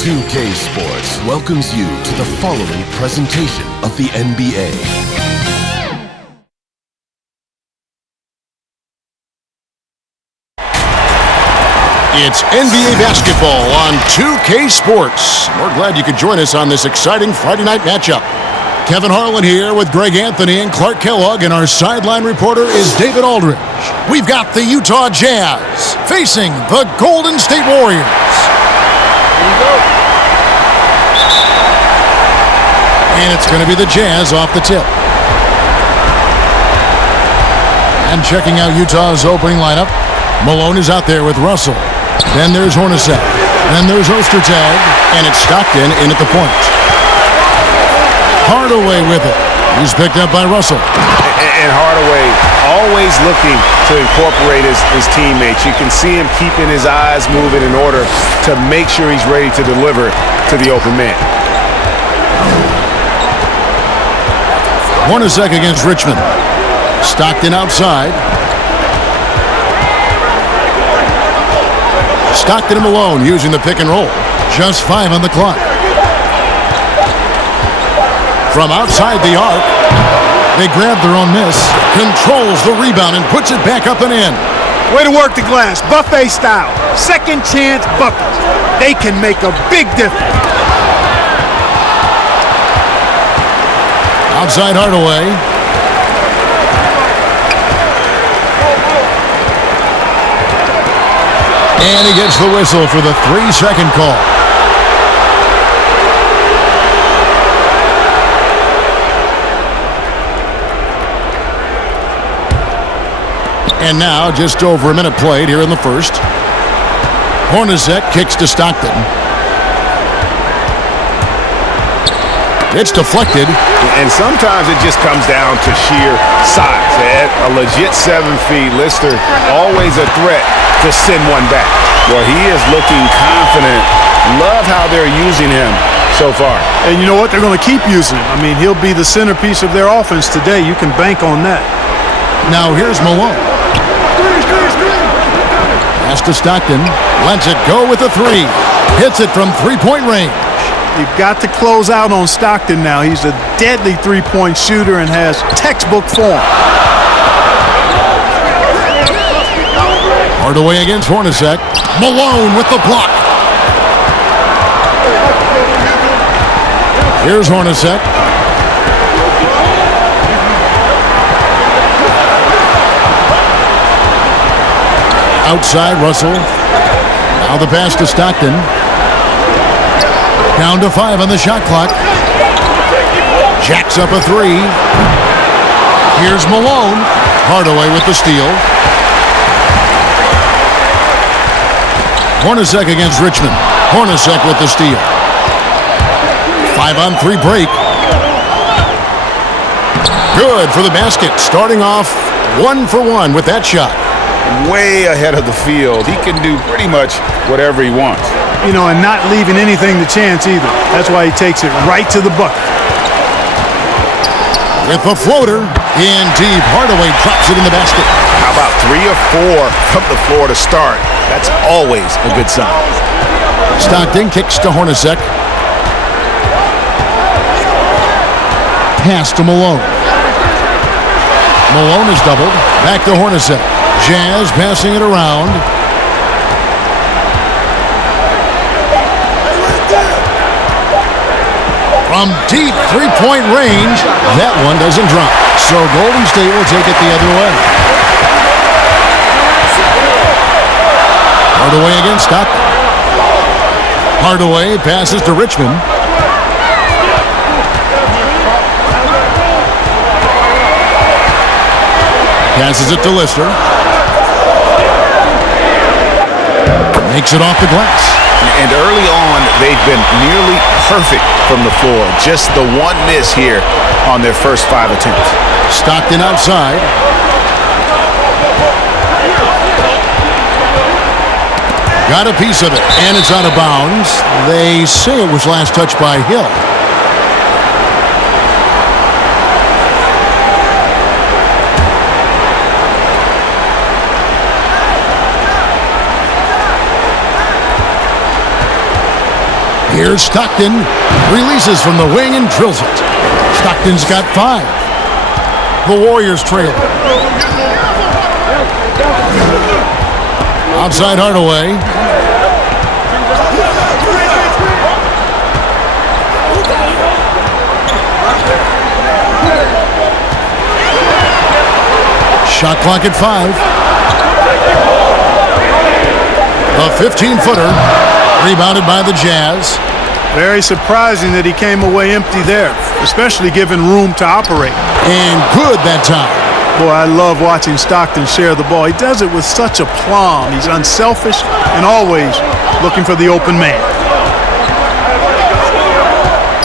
2K Sports welcomes you to the following presentation of the NBA. It's NBA basketball on 2K Sports. We're glad you could join us on this exciting Friday night matchup. Kevin Harlan here with Greg Anthony and Clark Kellogg, and our sideline reporter is David Aldridge. We've got the Utah Jazz facing the Golden State Warriors. Here we go. And it's going to be the Jazz off the tip. And checking out Utah's opening lineup, Malone is out there with Russell. Then there's Hornacek. Then there's Ostertag. And it's Stockton in at the point. Hardaway with it. He's picked up by Russell. And Hardaway always looking to incorporate his teammates. You can see him keeping his eyes moving in order to make sure he's ready to deliver to the open man. Hornacek against Richmond. Stockton outside. Stockton and Malone using the pick and roll. Just 5 on the clock. From outside the arc, they grab their own miss, controls the rebound and puts it back up and in. Way to work the glass, buffet style. Second chance buckets. They can make a big difference. Outside Hardaway. And he gets the whistle for the 3-second call. And now, just over a minute played here in the first. Hornacek kicks to Stockton. It's deflected. And sometimes it just comes down to sheer size. A legit 7 feet, Lister always a threat to send one back. Well, he is looking confident. Love how they're using him so far. And you know what? They're going to keep using him. I mean, he'll be the centerpiece of their offense today. You can bank on that. Now here's Malone. Pass to Stockton. Lets it go with a 3. Hits it from three-point range. You've got to close out on Stockton now. He's a deadly three-point shooter and has textbook form. Hardaway against Hornacek. Malone with the block. Here's Hornacek. Outside Russell. Now the pass to Stockton. Down to 5 on the shot clock. Jacks up a 3. Here's Malone. Hardaway with the steal. Hornacek against Richmond. Hornacek with the steal. 5-on-3 break. Good for the basket. Starting off 1 for 1 with that shot. Way ahead of the field. He can do pretty much whatever he wants. You know, and not leaving anything to chance either. That's why he takes it right to the bucket. With the floater, in deep, Hardaway drops it in the basket. How about 3 or 4 from the floor to start? That's always a good sign. Stockton kicks to Hornacek. Pass to Malone. Malone is doubled. Back to Hornacek. Jazz passing it around. From deep three-point range, that one doesn't drop. So Golden State will take it the other way. Hardaway against Stockton. Hardaway passes to Richmond. Passes it to Lister. Makes it off the glass. And early on, they've been nearly perfect from the floor. Just the one miss here on their first 5 attempts. Stockton outside. Got a piece of it, and it's out of bounds. They say it was last touched by Hill. Here's Stockton. Releases from the wing and drills it. Stockton's got 5. The Warriors trail. Outside Hardaway. Shot clock at 5. A 15-footer. Rebounded by the Jazz. Very surprising that he came away empty there, especially given room to operate. And good that time. Boy, I love watching Stockton share the ball. He does it with such aplomb. He's unselfish and always looking for the open man.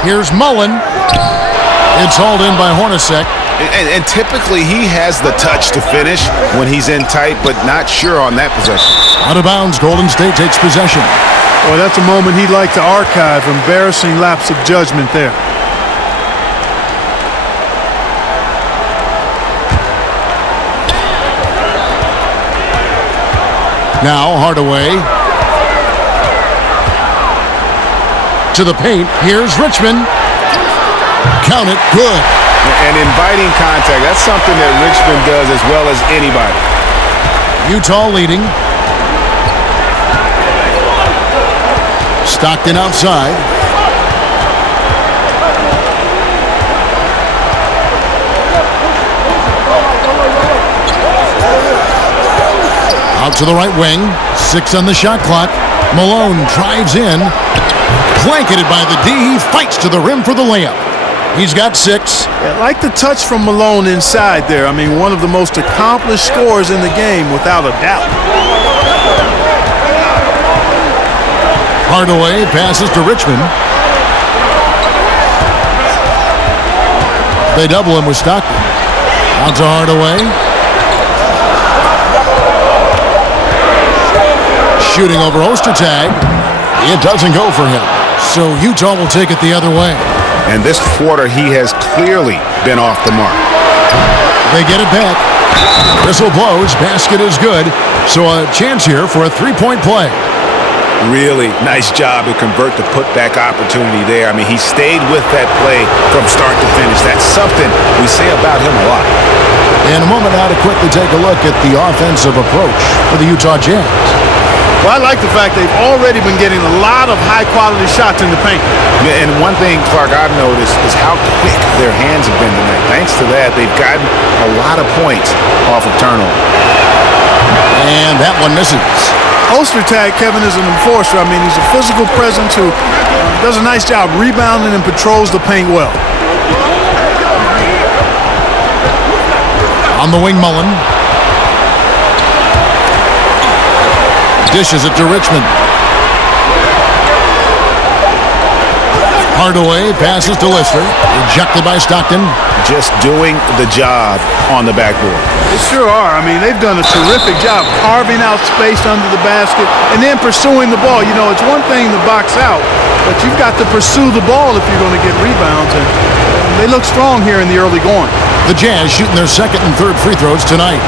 Here's Mullen. It's hauled in by Hornacek. And typically he has the touch to finish when he's in tight, but not sure on that possession. Out of bounds, Golden State takes possession. Boy, that's a moment he'd like to archive. Embarrassing lapse of judgment there. Now Hardaway. To the paint. Here's Richmond. Count it. Good. And inviting contact. That's something that Richmond does as well as anybody. Utah leading. Stockton outside. Out to the right wing. 6 on the shot clock. Malone drives in. Blanketed by the D. He fights to the rim for the layup. He's got 6. Yeah, like the touch from Malone inside there. I mean, one of the most accomplished scorers in the game, without a doubt. Hardaway passes to Richmond. They double him with Stockton. Out to Hardaway. Shooting over Ostertag. It doesn't go for him. So Utah will take it the other way. And this quarter, he has clearly been off the mark. They get it back. Whistle blows. Basket is good. So a chance here for a three-point play. Really nice job to convert the putback opportunity there. I mean, he stayed with that play from start to finish. That's something we say about him a lot. In a moment now to quickly take a look at the offensive approach for the Utah Jazz. Well, I like the fact they've already been getting a lot of high-quality shots in the paint. Yeah, and one thing, Clark, I've noticed is how quick their hands have been tonight. Thanks to that, they've gotten a lot of points off of turnover. And that one misses. Ostertag, Kevin, is an enforcer. I mean, he's a physical presence who does a nice job rebounding and patrols the paint well. On the wing, Mullen. Dishes it to Richmond. Hardaway passes to Lister. Rejected by Stockton. Just doing the job on the backboard. They sure are. I mean, they've done a terrific job carving out space under the basket and then pursuing the ball. You know, it's one thing to box out, but you've got to pursue the ball if you're going to get rebounds. And they look strong here in the early going. The Jazz shooting their second and third free throws tonight.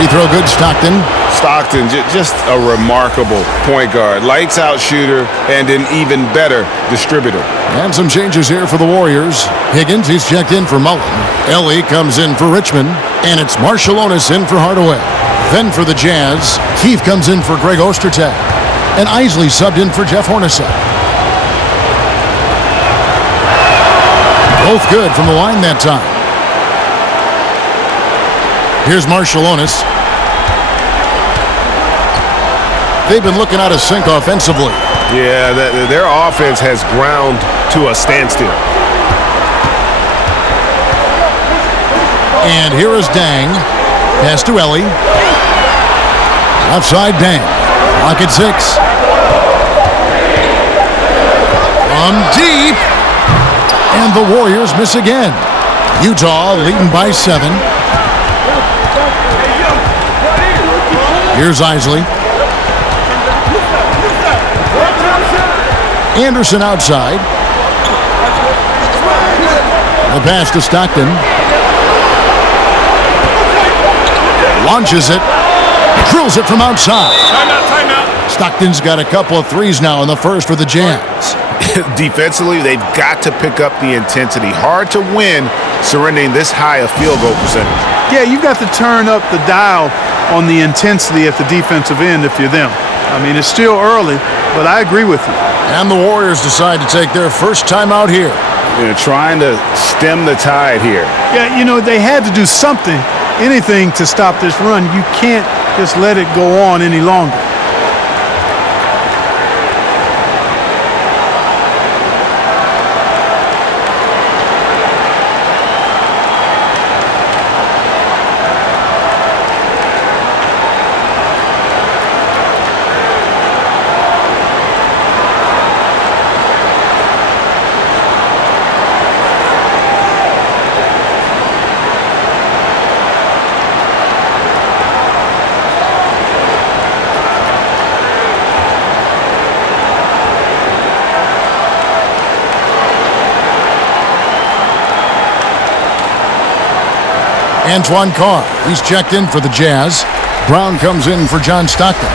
Free throw good, Stockton. Stockton, just a remarkable point guard. Lights out shooter and an even better distributor. And some changes here for the Warriors. Higgins, he's checked in for Mullen. Ellie comes in for Richmond. And it's Marshallonis in for Hardaway. Then for the Jazz, Keefe comes in for Greg Ostertag. And Isley subbed in for Jeff Hornacek. Both good from the line that time. Here's Marshallonis. They've been looking out of sync offensively. Yeah, their offense has ground to a standstill. And here is Dang. Pass to Ellie. Outside Dang. Clock at 6. From deep. And the Warriors miss again. Utah leading by 7. Here's Isley. Anderson outside. The pass to Stockton. Launches it. Drills it from outside. Timeout. Stockton's got a couple of threes now in the first for the Jazz. Defensively, they've got to pick up the intensity. Hard to win surrendering this high a field goal percentage. Yeah, you've got to turn up the dial on the intensity at the defensive end if you're them. I mean, it's still early, but I agree with you. And the Warriors decide to take their first time out here. Trying to stem the tide here. Yeah, they had to do something, anything to stop this run. You can't just let it go on any longer. Antoine Carr, he's checked in for the Jazz. Brown comes in for John Stockton.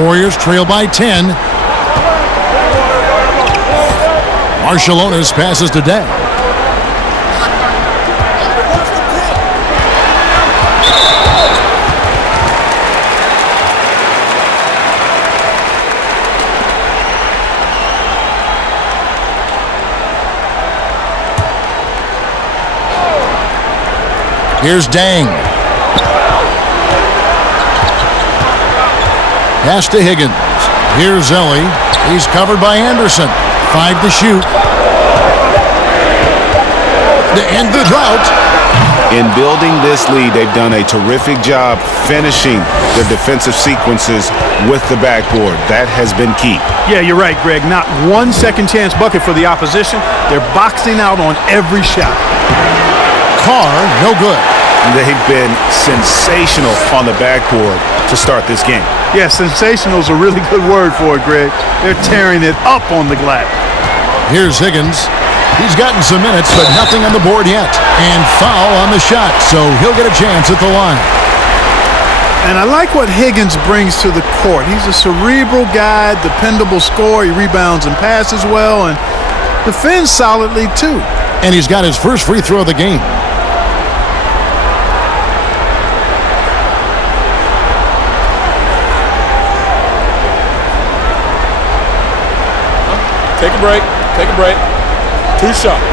Warriors trail by 10. Marciulionis passes to Day. Here's Dang. Pass to Higgins. Here's Ellie. He's covered by Anderson. 5 to shoot. To end the drought. In building this lead, they've done a terrific job finishing their defensive sequences with the backboard. That has been key. Yeah, you're right, Greg. Not one second chance bucket for the opposition. They're boxing out on every shot. Carr, no good. They've been sensational on the backboard to start this game. Yeah, sensational is a really good word for it, Greg. They're tearing it up on the glass. Here's Higgins. He's gotten some minutes, but nothing on the board yet. And foul on the shot, so he'll get a chance at the line. And I like what Higgins brings to the court. He's a cerebral guy, dependable scorer. He rebounds and passes well and defends solidly, too. And he's got his first free throw of the game. Take a break. Take a break. 2 shots.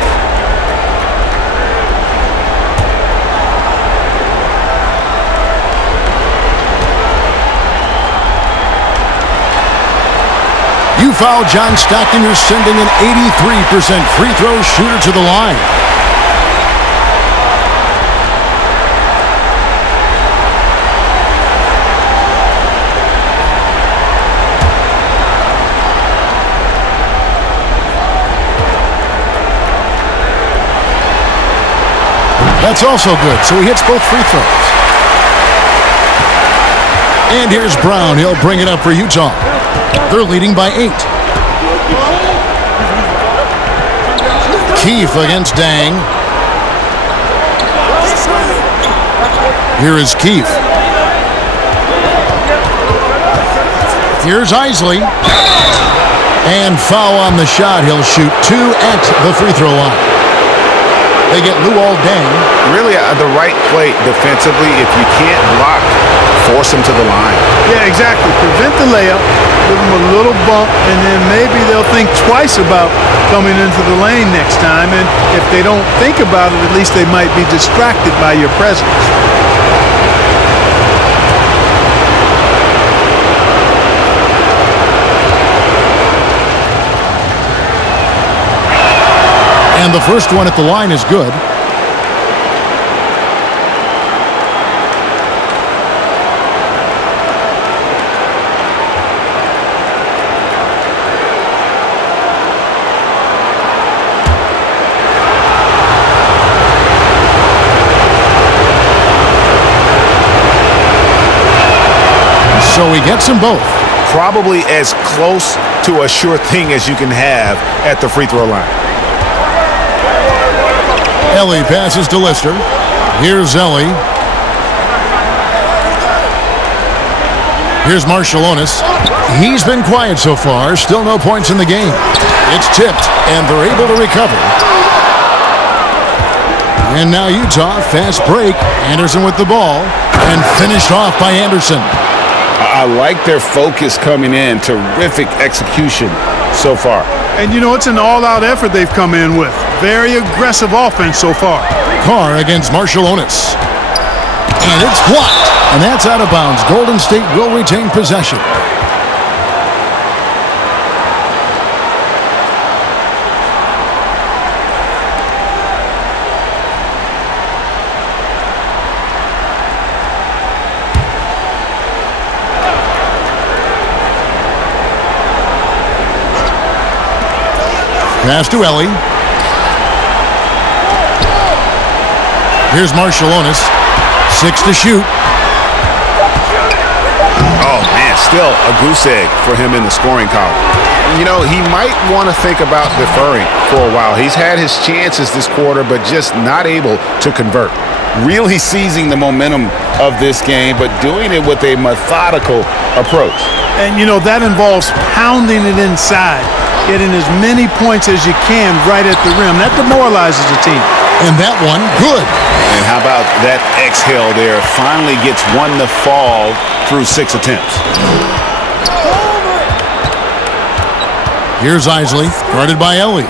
You foul John Stockton, you're sending an 83% free throw shooter to the line. That's also good, so he hits both free throws. And here's Brown. He'll bring it up for Utah. They're leading by 8. Keefe against Dang. Here is Keefe. Here's Isley. And foul on the shot. He'll shoot 2 at the free throw line. They get Luol Deng. Really the right play defensively. If you can't block, force him to the line. Yeah, exactly. Prevent the layup, give them a little bump, and then maybe they'll think twice about coming into the lane next time. And if they don't think about it, at least they might be distracted by your presence. And the first one at the line is good. So he gets them both. probably as close to a sure thing as you can have at the free throw line. Ellie passes to Lister. Here's Ellie. Here's Marciulionis. He's been quiet so far. Still no points in the game. It's tipped, and they're able to recover. And now Utah, fast break. Anderson with the ball, and finished off by Anderson. I like their focus coming in. Terrific execution so far. And, you know, it's an all-out effort they've come in with. Very aggressive offense so far. Carr against Marciulionis. And it's blocked. And that's out of bounds. Golden State will retain possession. Pass to Ellie. Here's Marciulionis. 6 to shoot. Oh, man, still a goose egg for him in the scoring column. You know, he might want to think about deferring for a while. He's had his chances this quarter, but just not able to convert. Really seizing the momentum of this game, but doing it with a methodical approach. And, you know, that involves pounding it inside, getting as many points as you can right at the rim. That demoralizes the team. And that one, good. And how about that exhale there? Finally gets one to fall through 6 attempts. Here's Isley, guarded by Ellie.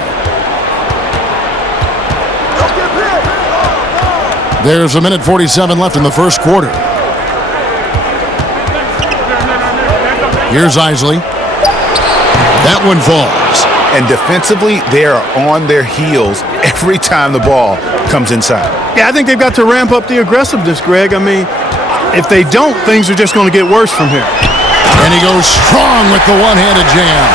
There's 1:47 left in the first quarter. Here's Isley. That one falls. And defensively, they are on their heels every time the ball comes inside. Yeah, I think they've got to ramp up the aggressiveness, Greg. I mean, if they don't, things are just going to get worse from here. And he goes strong with the one-handed jam.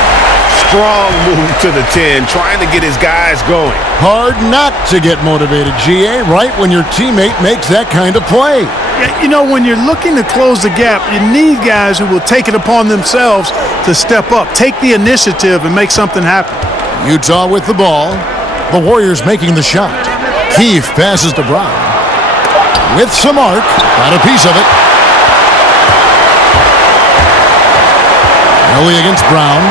Strong move to the 10, trying to get his guys going. Hard not to get motivated, GA, right when your teammate makes that kind of play. Yeah, you know, when you're looking to close the gap, you need guys who will take it upon themselves to step up, take the initiative, and make something happen. Utah with the ball. The Warriors making the shot. Keefe passes to Brown. With some arc. Got a piece of it. Ellie against Brown.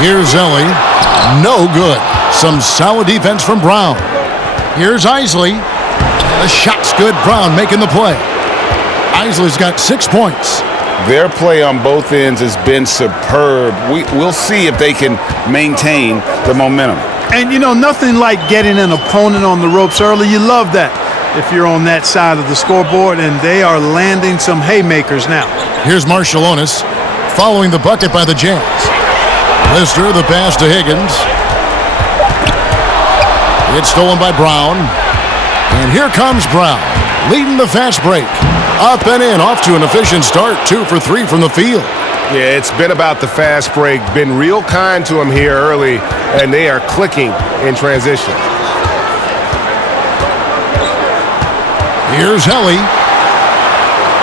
Here's Ellie. No good. Some solid defense from Brown. Here's Isley. The shot's good. Brown making the play. Isley's got 6 points. Their play on both ends has been superb. We'll see if they can maintain the momentum. And, you know, nothing like getting an opponent on the ropes early. You love that if you're on that side of the scoreboard, and they are landing some haymakers now. Here's Marciulionis following the bucket by the Jazz. Lister, the pass to Higgins. It's stolen by Brown. And here comes Brown, leading the fast break. Up and in, off to an efficient start. 2 for 3 from the field. Yeah, it's been about the fast break. Been real kind to him here early, and they are clicking in transition. Here's Helly.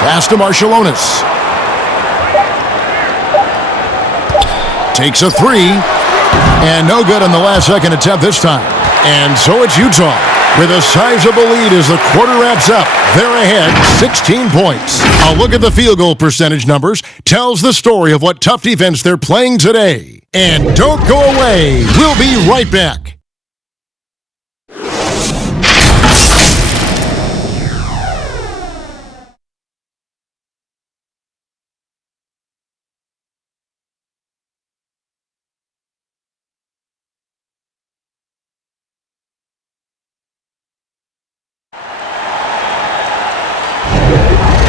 Pass to Marciulionis. Takes a 3. And no good on the last second attempt this time. And so it's Utah with a sizable lead as the quarter wraps up. They're ahead 16 points. A look at the field goal percentage numbers tells the story of what tough defense they're playing today. And don't go away. We'll be right back.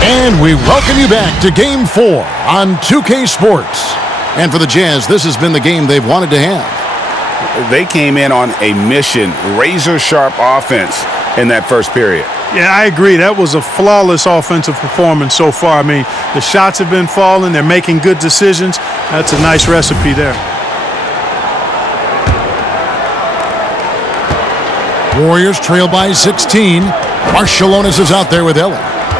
And we welcome you back to Game 4 on 2K Sports. And for the Jazz, this has been the game they've wanted to have. They came in on a mission, razor-sharp offense in that first period. Yeah, I agree. That was a flawless offensive performance so far. I mean, the shots have been falling. They're making good decisions. That's a nice recipe there. Warriors trail by 16. Marciulionis is out there with Ellie.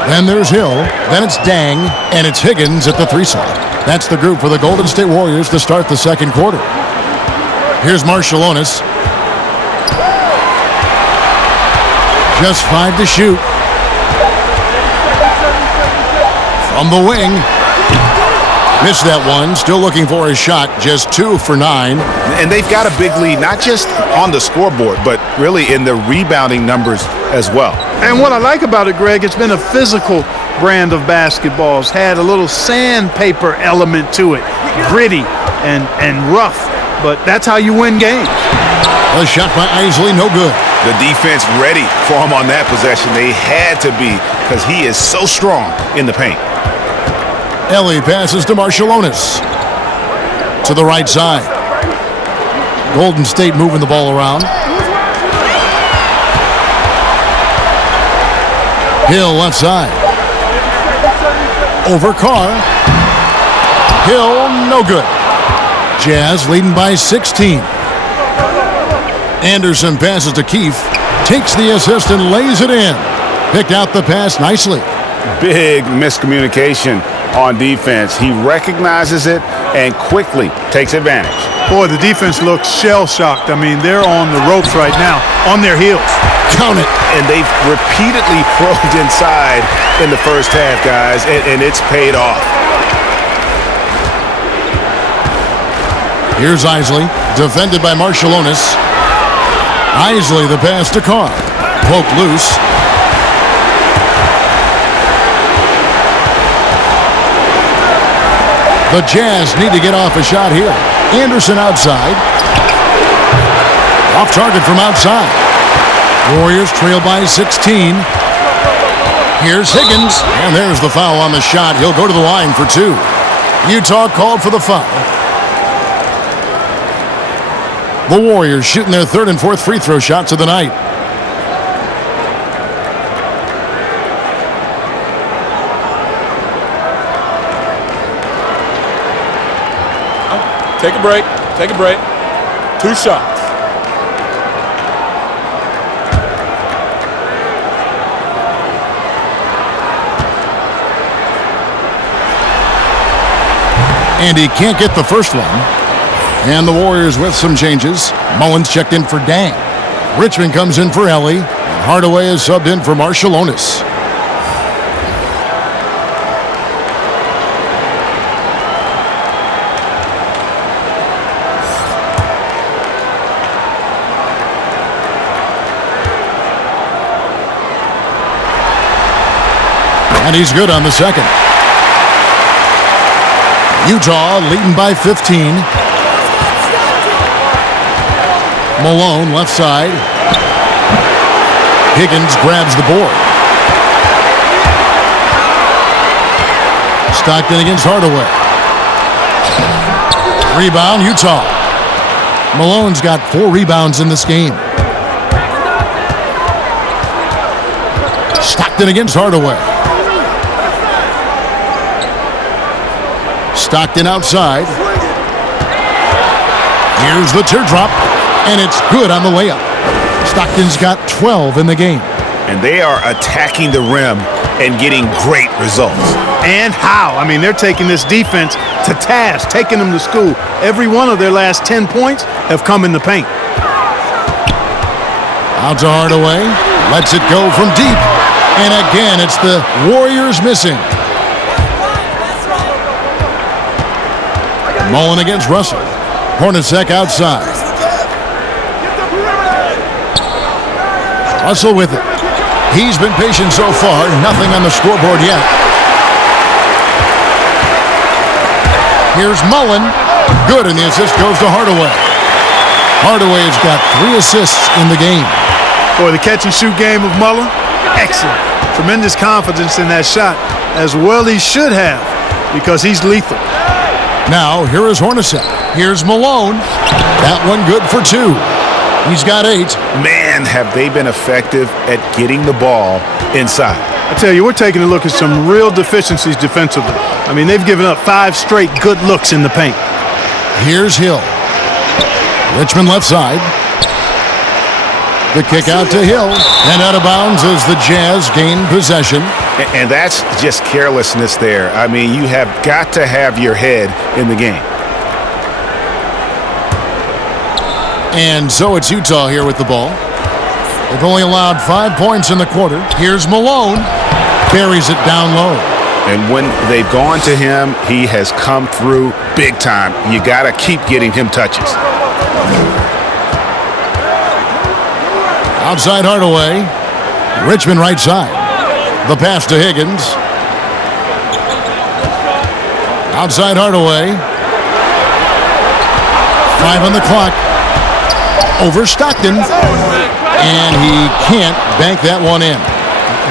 Then there's Hill. Then it's Dang. And it's Higgins at the 3 slot. That's the group for the Golden State Warriors to start the second quarter. Here's Marciulionis. Just 5 to shoot. From the wing. Missed that one. Still looking for his shot. Just 2 for 9. And they've got a big lead, not just on the scoreboard, but really in the rebounding numbers as well. And what I like about it, Greg, it's been a physical brand of basketball. It's had a little sandpaper element to it. Gritty and rough. But that's how you win games. A shot by Isley, no good. The defense ready for him on that possession. They had to be, because he is so strong in the paint. Ellie passes to Marciulionis. To the right side. Golden State moving the ball around. Hill left side. Over Carr. Hill, no good. Jazz leading by 16. Anderson passes to Keefe. Takes the assist and lays it in. Picked out the pass nicely. Big miscommunication on defense. He recognizes it and quickly takes advantage. Boy, the defense looks shell-shocked. I mean, they're on the ropes right now, on their heels. Count it. And they've repeatedly probed inside in the first half, guys, and it's paid off. Here's Isley, defended by Marciulionis. Isley, the pass to Carr. Poked loose. The Jazz need to get off a shot here. Anderson outside. Off target from outside. Warriors trail by 16. Here's Higgins. And there's the foul on the shot. He'll go to the line for 2. Utah called for the foul. The Warriors shooting their 3rd and 4th free throw shots of the night. Take a break. Take a break. 2 shots. And he can't get the first one. And the Warriors with some changes. Mullins checked in for Dang. Richmond comes in for Ellie. And Hardaway is subbed in for Marciulionis. And he's good on the second. Utah leading by 15. Malone left side. Higgins grabs the board. Stockton against Hardaway. Rebound, Utah. Malone's got 4 rebounds in this game. Stockton against Hardaway. Stockton outside. Here's the teardrop, and it's good on the layup. Stockton's got 12 in the game. And they are attacking the rim and getting great results. And how? I mean, they're taking this defense to task, taking them to school. Every one of their last 10 points have come in the paint. Out to Hardaway. Lets it go from deep. And again, it's the Warriors missing. Mullen against Russell. Hornacek outside. Russell with it. He's been patient so far. Nothing on the scoreboard yet. Here's Mullen. Good, and the assist goes to Hardaway. Hardaway's got 3 assists in the game. Boy, the catch-and-shoot game of Mullen, excellent. Tremendous confidence in that shot, as well he should have, because he's lethal. Now, here is Hornacek. Here's Malone. That one good for 2. He's got 8. Man, have they been effective at getting the ball inside. I tell you, we're taking a look at some real deficiencies defensively. I mean, they've given up 5 straight good looks in the paint. Here's Hill. Richmond left side. The kick out to Hill, and out of bounds as the Jazz gain possession. And that's just carelessness there. I mean, you have got to have your head in the game. And so it's Utah here with the ball. They've only allowed 5 points in the quarter. Here's Malone. Buries it down low. And when they've gone to him, he has come through big time. You got to keep getting him touches. Outside Hardaway. Richmond right side. The pass to Higgins. Outside Hardaway. 5 on the clock. Over Stockton. And he can't bank that one in.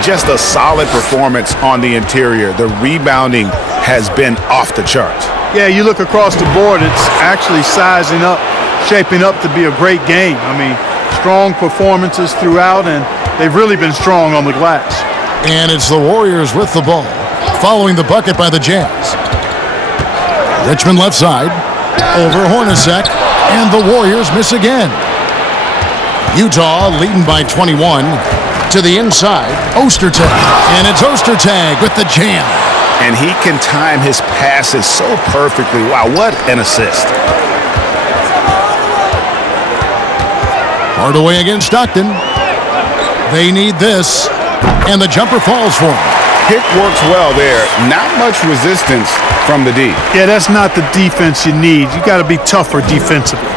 Just a solid performance on the interior. The rebounding has been off the charts. Yeah, you look across the board, it's actually sizing up, shaping up to be a great game. I mean, strong performances throughout, and they've really been strong on the glass. And it's the Warriors with the ball, following the bucket by the Jazz. Richmond left side, over Hornacek, and the Warriors miss again. Utah leading by 21. To the inside, Ostertag. And it's Ostertag with the jam. And he can time his passes so perfectly. Wow, what an assist. Hardaway against Stockton. They need this. And the jumper falls for him. Pick works well there. Not much resistance from the D. Yeah, that's not the defense you need. You got to be tougher defensively.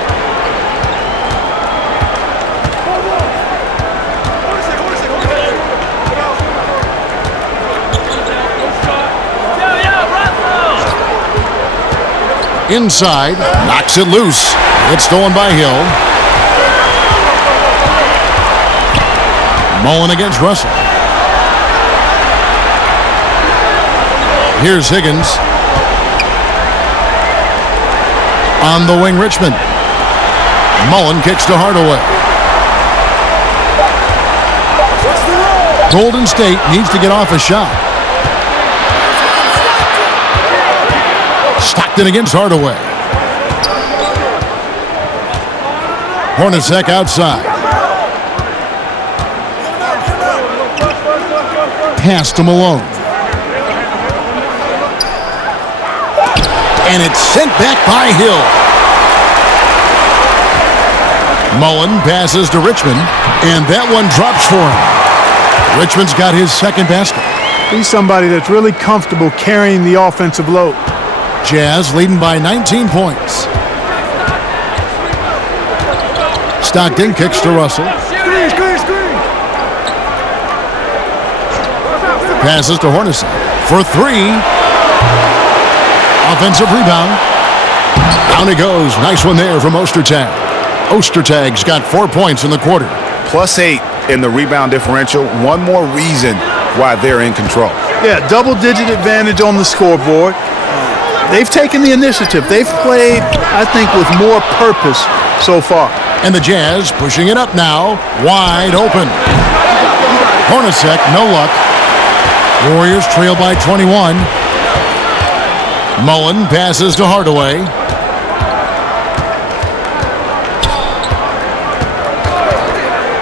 Inside, knocks it loose. It's stolen by Hill. Mullen against Russell. Here's Higgins. On the wing, Richmond. Mullen kicks to Hardaway. Golden State needs to get off a shot. Stockton against Hardaway. Hornacek outside. Pass to Malone. And it's sent back by Hill. Mullen passes to Richmond, and that one drops for him. Richmond's got his second basket. He's somebody that's really comfortable carrying the offensive load. Jazz leading by 19 points. Stockton kicks to Russell. Passes to Hornacek for 3. Offensive rebound. Down he goes. Nice one there from Ostertag. Ostertag's got 4 points in the quarter. +8 in the rebound differential. One more reason why they're in control. Yeah, double-digit advantage on the scoreboard. They've taken the initiative. They've played, I think, with more purpose so far. And the Jazz pushing it up now. Wide open. Hornacek, no luck. Warriors trail by 21. Mullen passes to Hardaway.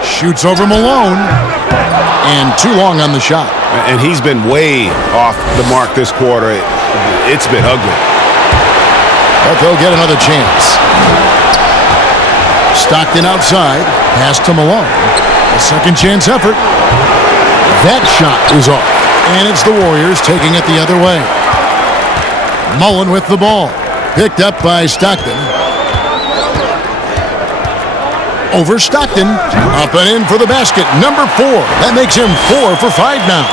Shoots over Malone. And too long on the shot. And he's been way off the mark this quarter. It's been ugly. But they'll get another chance. Stockton outside. Pass to Malone. A second chance effort. That shot is off. And it's the Warriors taking it the other way. Mullen with the ball. Picked up by Stockton. Over Stockton. Up and in for the basket. Number 4. That makes him 4 for 5 now.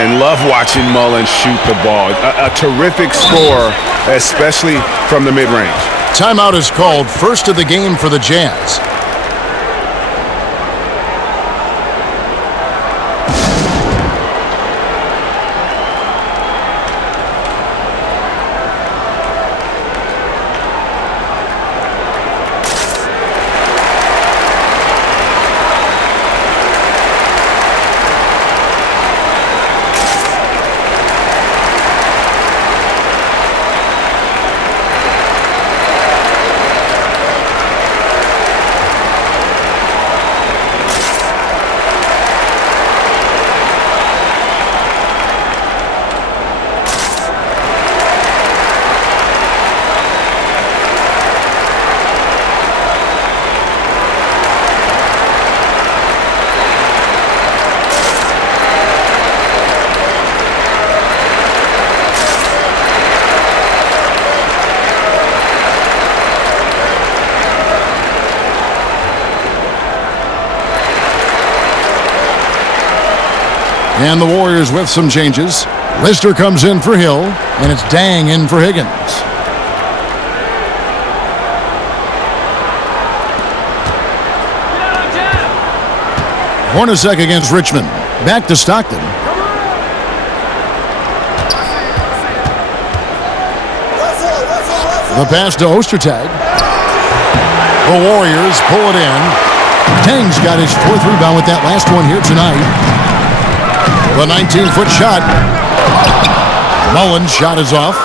And love watching Mullen shoot the ball. A terrific scorer, especially from the mid-range. Timeout is called. First of the game for the Jazz. And the Warriors with some changes. Lister comes in for Hill, and it's Dang in for Higgins. Hornacek against Richmond. Back to Stockton. The pass to Ostertag. The Warriors pull it in. Tang's got his 4th rebound with that last one here tonight. The 19-foot shot. Mullen's shot is off.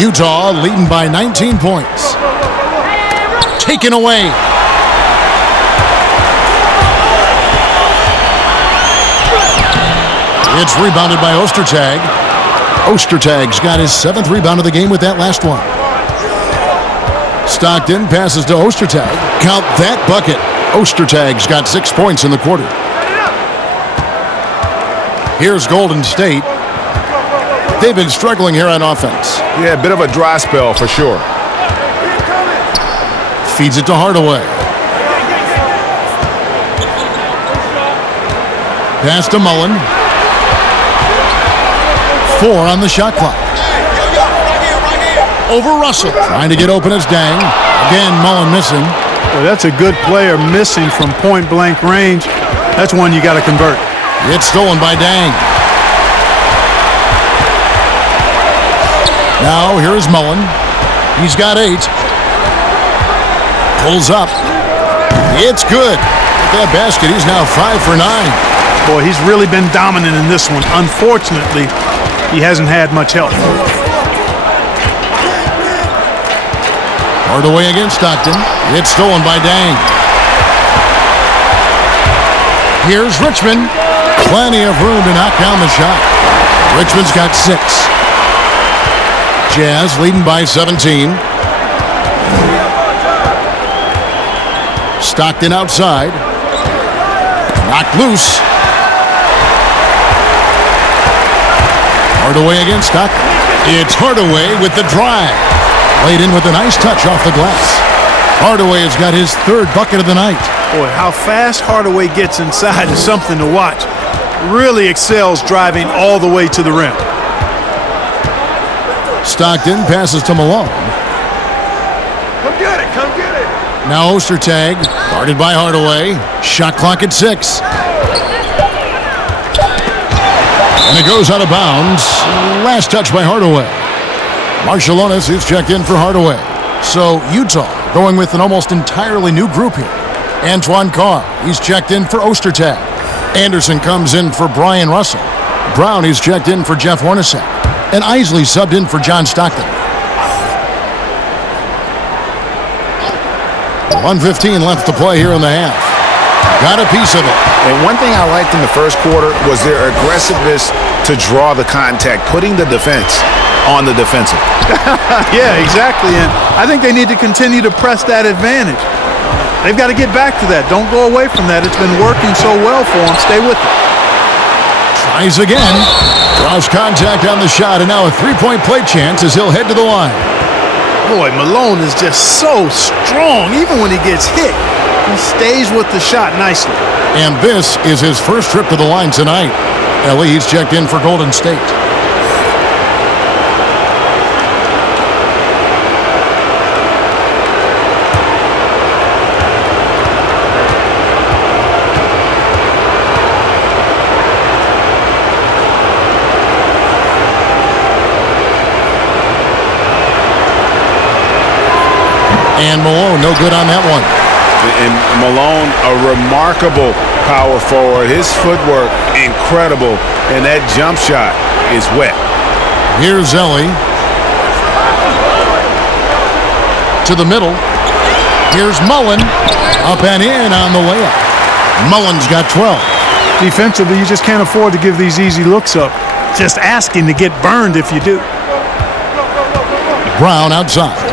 Utah leading by 19 points. Taken away. It's rebounded by Ostertag. Ostertag's got his 7th rebound of the game with that last one. Stockton passes to Ostertag. Count that bucket. Ostertag's got 6 points in the quarter. Here's Golden State. They've been struggling here on offense. Yeah, a bit of a dry spell for sure. Feeds it to Hardaway. Pass to Mullen. 4 on the shot clock. Over Russell. Trying to get open as Dang. Again, Mullen missing. Well, that's a good player missing from point-blank range. That's one you got to convert. It's stolen by Dang. Now, here is Mullen. He's got 8. Pulls up. It's good. With that basket, he's now 5 for 9. Boy, he's really been dominant in this one. Unfortunately, he hasn't had much help. Hardaway against Stockton. It's stolen by Dang. Here's Richmond. Plenty of room to knock down the shot. Richmond's got 6. Jazz leading by 17. Stockton outside. Knocked loose. Hardaway against Stockton. It's Hardaway with the drive. Laid in with a nice touch off the glass. Hardaway has got his 3rd bucket of the night. Boy, how fast Hardaway gets inside is something to watch. Really excels driving all the way to the rim. Stockton passes to Malone. Come get it, come get it. Now Ostertag, guarded by Hardaway. Shot clock at 6. And it goes out of bounds. Last touch by Hardaway. Marciulionis is checked in for Hardaway. So Utah going with an almost entirely new group here. Antoine Carr, he's checked in for Ostertag. Anderson comes in for Brian Russell. Brown is checked in for Jeff Hornacek. And Isley subbed in for John Stockton. 1:15 left to play here in the half. Got a piece of it. And one thing I liked in the first quarter was their aggressiveness to draw the contact, putting the defense on the defensive. Yeah, exactly. And I think they need to continue to press that advantage. They've got to get back to that. Don't go away from that. It's been working so well for them. Stay with it. Tries again. Draws contact on the shot, and now a 3-point play chance as he'll head to the line. Boy, Malone is just so strong. Even when he gets hit, he stays with the shot nicely. And this is his first trip to the line tonight. He's checked in for Golden State. And Malone, no good on that one. And Malone, a remarkable power forward. His footwork, incredible. And that jump shot is wet. Here's Ellie. To the middle. Here's Mullen. Up and in on the layup. Mullen's got 12. Defensively, you just can't afford to give these easy looks up. Just asking to get burned if you do. Brown outside.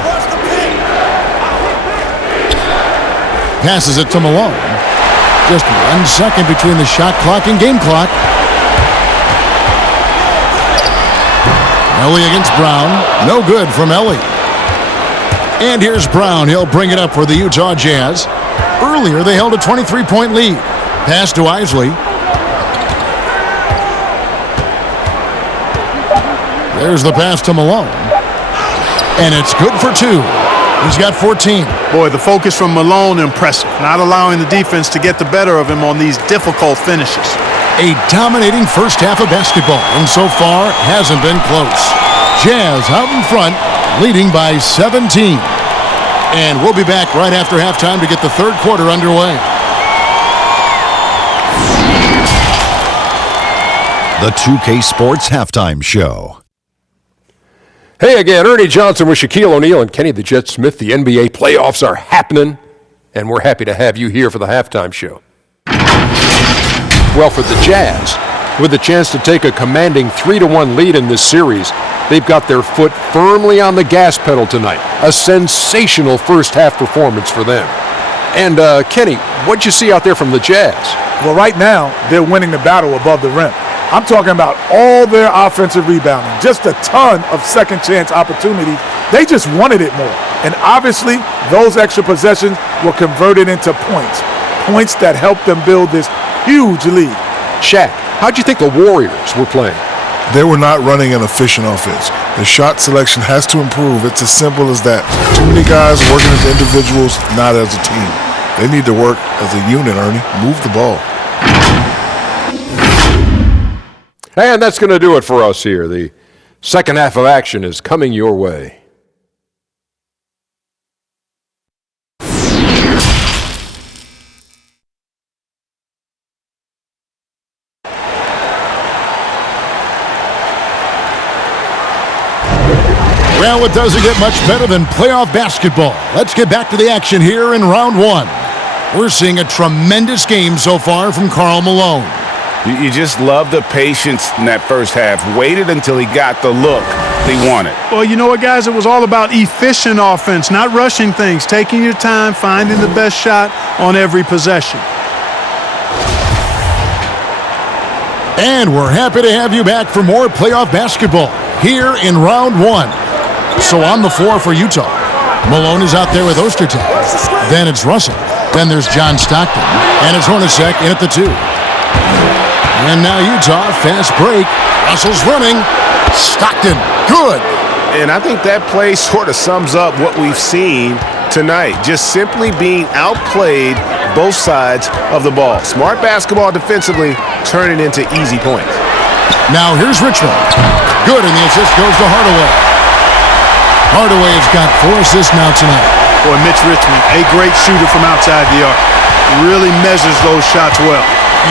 Passes it to Malone. Just 1 second between the shot clock and game clock. Ellie against Brown. No good from Ellie. And here's Brown. He'll bring it up for the Utah Jazz. Earlier, they held a 23-point lead. Pass to Isley. There's the pass to Malone. And it's good for 2. He's got 14. Boy, the focus from Malone, impressive. Not allowing the defense to get the better of him on these difficult finishes. A dominating first half of basketball, and so far hasn't been close. Jazz out in front, leading by 17. And we'll be back right after halftime to get the third quarter underway. The 2K Sports Halftime Show. Hey again, Ernie Johnson with Shaquille O'Neal and Kenny the Jet Smith. The NBA playoffs are happening, and we're happy to have you here for the halftime show. Well, for the Jazz, with the chance to take a commanding 3-1 lead in this series, they've got their foot firmly on the gas pedal tonight. A sensational first-half performance for them. And, Kenny, what'd you see out there from the Jazz? Well, right now, they're winning the battle above the rim. I'm talking about all their offensive rebounding, just a ton of second-chance opportunities. They just wanted it more. And obviously, those extra possessions were converted into points that helped them build this huge lead. Shaq, how'd you think the Warriors were playing? They were not running an efficient offense. The shot selection has to improve. It's as simple as that. Too many guys working as individuals, not as a team. They need to work as a unit, Ernie. Move the ball. And that's going to do it for us here. The second half of action is coming your way. Well, it doesn't get much better than playoff basketball. Let's get back to the action here in round 1. We're seeing a tremendous game so far from Karl Malone. You just love the patience in that first half. Waited until he got the look they wanted. Well, you know what, guys? It was all about efficient offense, not rushing things, taking your time, finding the best shot on every possession. And we're happy to have you back for more playoff basketball here in round 1. So on the floor for Utah, Malone is out there with Ostertag. Then it's Russell. Then there's John Stockton. And it's Hornacek in at the 2. And now Utah, fast break. Russell's running. Stockton, good. And I think that play sort of sums up what we've seen tonight. Just simply being outplayed both sides of the ball. Smart basketball defensively, turning into easy points. Now here's Richmond. Good, and the assist goes to Hardaway. Hardaway's got 4 assists now tonight. Boy, Mitch Richmond, a great shooter from outside the arc. Really measures those shots well.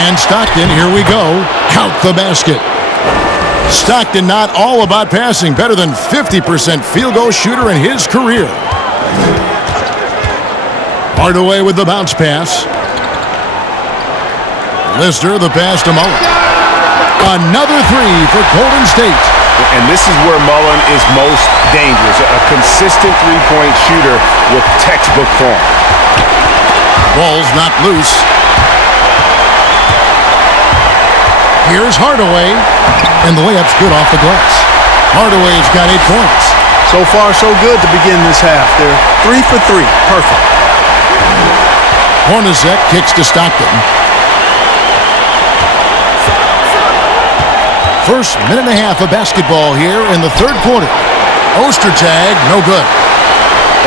And Stockton, here we go. Count the basket. Stockton not all about passing. Better than 50% field goal shooter in his career. Hardaway with the bounce pass. Lister, the pass to Mullen. Another 3 for Golden State. And this is where Mullen is most dangerous. A consistent three-point shooter with textbook form. Ball's not loose. Here's Hardaway, and the layup's good off the glass. Hardaway's got 8 points. So far, so good to begin this half. They're 3 for 3. Perfect. Hornacek kicks to Stockton. First minute and a half of basketball here in the third quarter. Ostertag, no good.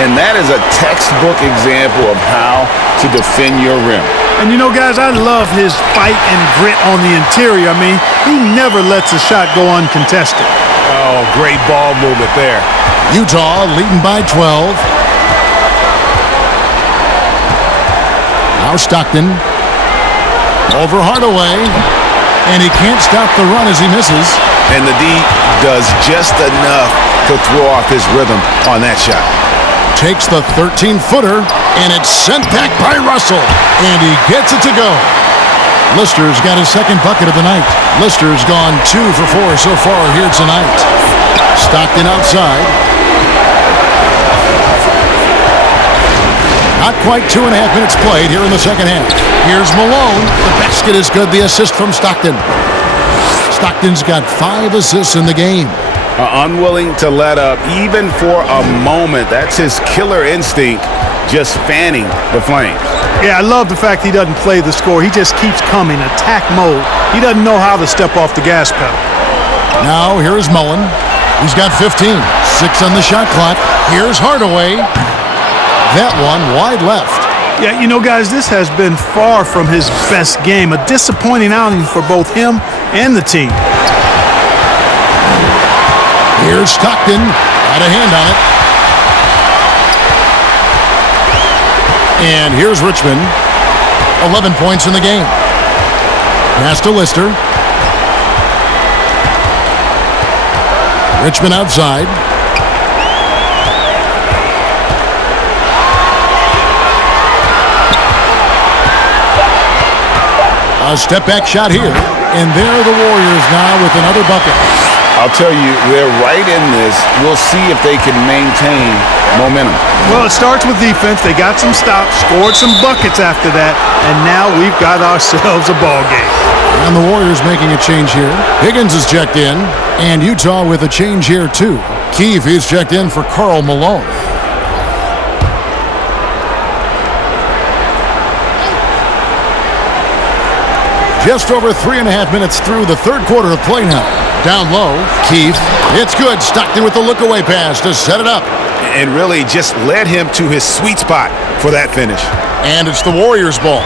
And that is a textbook example of how to defend your rim. And you know, guys, I love his fight and grit on the interior. I mean, he never lets a shot go uncontested. Oh, great ball movement there. Utah leading by 12. Now Stockton. Over Hardaway. And he can't stop the run as he misses. And the D does just enough to throw off his rhythm on that shot. Takes the 13-footer, and it's sent back by Russell. And he gets it to go. Lister's got his second bucket of the night. Lister's gone 2 for 4 so far here tonight. Stockton outside. Not quite 2.5 minutes played here in the second half. Here's Malone. The basket is good. The assist from Stockton. Stockton's got 5 assists in the game. Unwilling to let up even for a moment. That's his killer instinct, just fanning the flames. Yeah, I love the fact he doesn't play the score. He just keeps coming, attack mode. He doesn't know how to step off the gas pedal. Now here's Mullen. He's got 15. 6 on the shot clock. Here's Hardaway. That one wide left. Yeah, you know, guys, this has been far from his best game. A disappointing outing for both him and the team. Here's Stockton. Got a hand on it. And here's Richmond. 11 points in the game. Pass to Lister. Richmond outside. A step-back shot here. And there are the Warriors now with another bucket. I'll tell you, they're right in this. We'll see if they can maintain momentum. Well, it starts with defense. They got some stops, scored some buckets after that, and now we've got ourselves a ball game. And the Warriors making a change here. Higgins is checked in, and Utah with a change here too. Keefe is checked in for Karl Malone. Just over 3.5 minutes through the third quarter of play now. Down low, Keefe. It's good. Stockton with the look-away pass to set it up. And really just led him to his sweet spot for that finish. And it's the Warriors' ball.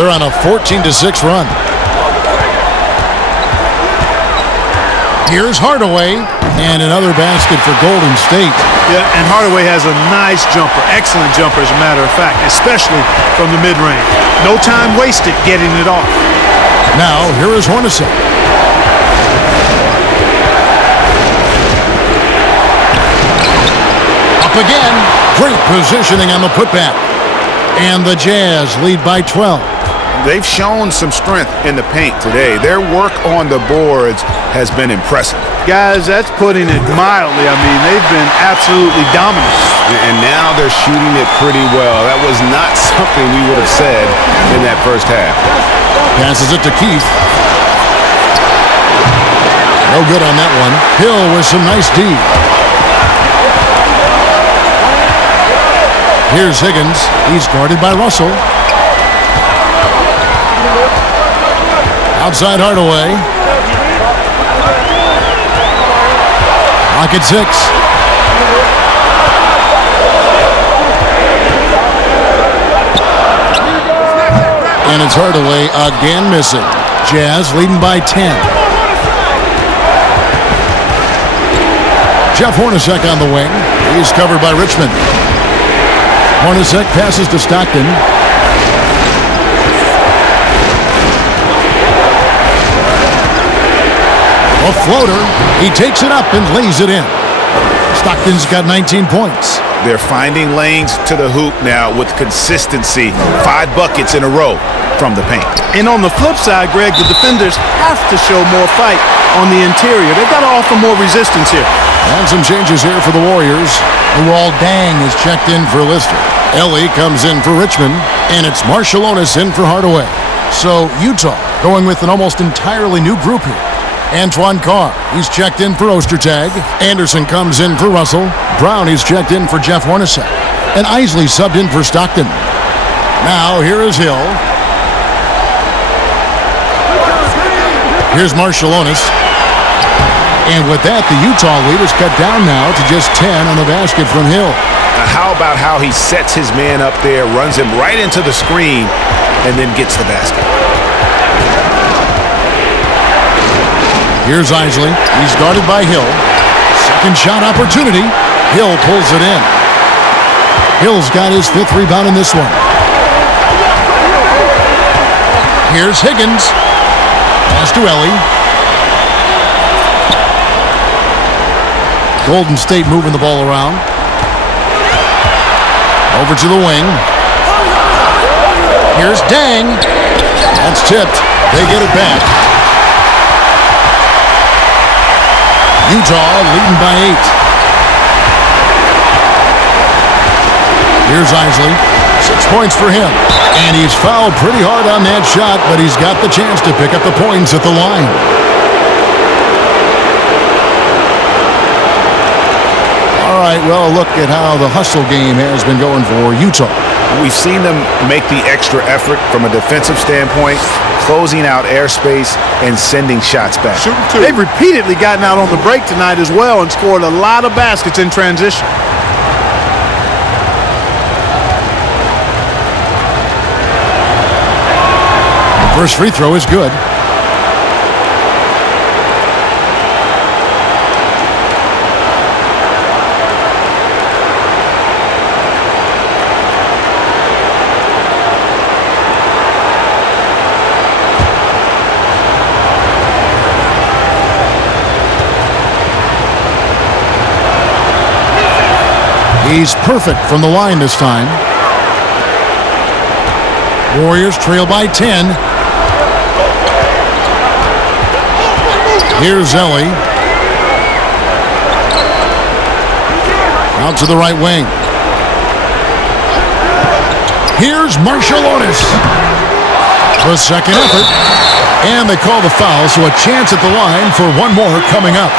They're on a 14-6 run. Here's Hardaway. And another basket for Golden State. Yeah, and Hardaway has a nice jumper. Excellent jumper, as a matter of fact, especially from the mid-range. No time wasted getting it off. Now, here is Hornacek. Up again. Great positioning on the putback. And the Jazz lead by 12. They've shown some strength in the paint today. Their work on the boards has been impressive. Guys, that's putting it mildly. I mean, they've been absolutely dominant. And now they're shooting it pretty well. That was not something we would have said in that first half. Passes it to Keefe. No good on that one. Hill with some nice D. Here's Higgins. He's guarded by Russell. Outside Hardaway. Lock at 6. And it's Hardaway again missing. Jazz leading by 10. Jeff Hornacek on the wing. He's covered by Richmond. Hornacek passes to Stockton. A floater. He takes it up and lays it in. Stockton's got 19 points. They're finding lanes to the hoop now with consistency. 5 buckets in a row from the paint. And on the flip side, Greg, the defenders have to show more fight on the interior. They've got to offer more resistance here. And some changes here for the Warriors. Luol Deng is checked in for Lister. Ellie comes in for Richmond. And it's Marshallonis in for Hardaway. So Utah going with an almost entirely new group here. Antoine Carr, he's checked in for Ostertag. Anderson comes in for Russell. Brown, he's checked in for Jeff Hornacek. And Isley subbed in for Stockton. Now here is Hill. Here's Marshallonis. And with that, the Utah lead is cut down now to just 10 on the basket from Hill. Now how about how he sets his man up there, runs him right into the screen, and then gets the basket. Here's Isley. He's guarded by Hill. Second shot opportunity. Hill pulls it in. Hill's got his 5th rebound in this one. Here's Higgins. Pass to Ellie. Golden State moving the ball around. Over to the wing. Here's Deng. That's tipped. They get it back. Utah leading by 8. Here's Isley. 6 points for him. And he's fouled pretty hard on that shot, but he's got the chance to pick up the points at the line. All right, well, look at how the hustle game has been going for Utah. We've seen them make the extra effort from a defensive standpoint, closing out airspace and sending shots back. They've repeatedly gotten out on the break tonight as well and scored a lot of baskets in transition. First free throw is good. He's perfect from the line this time. Warriors trail by 10. Here's Zelli. Out to the right wing. Here's Marciulionis. The second effort. And they call the foul, so a chance at the line for one more coming up.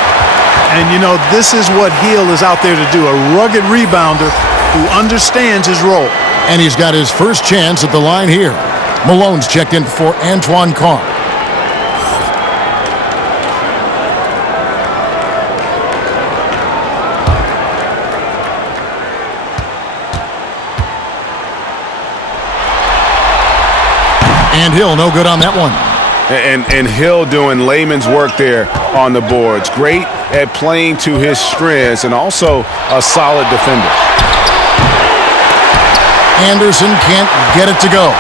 And, you know, this is what Hill is out there to do, a rugged rebounder who understands his role. And he's got his first chance at the line here. Malone's checked in for Antoine Carr. And Hill, no good on that one. And Hill doing layman's work there on the boards. Great at playing to his strengths and also a solid defender. Anderson can't get it to go.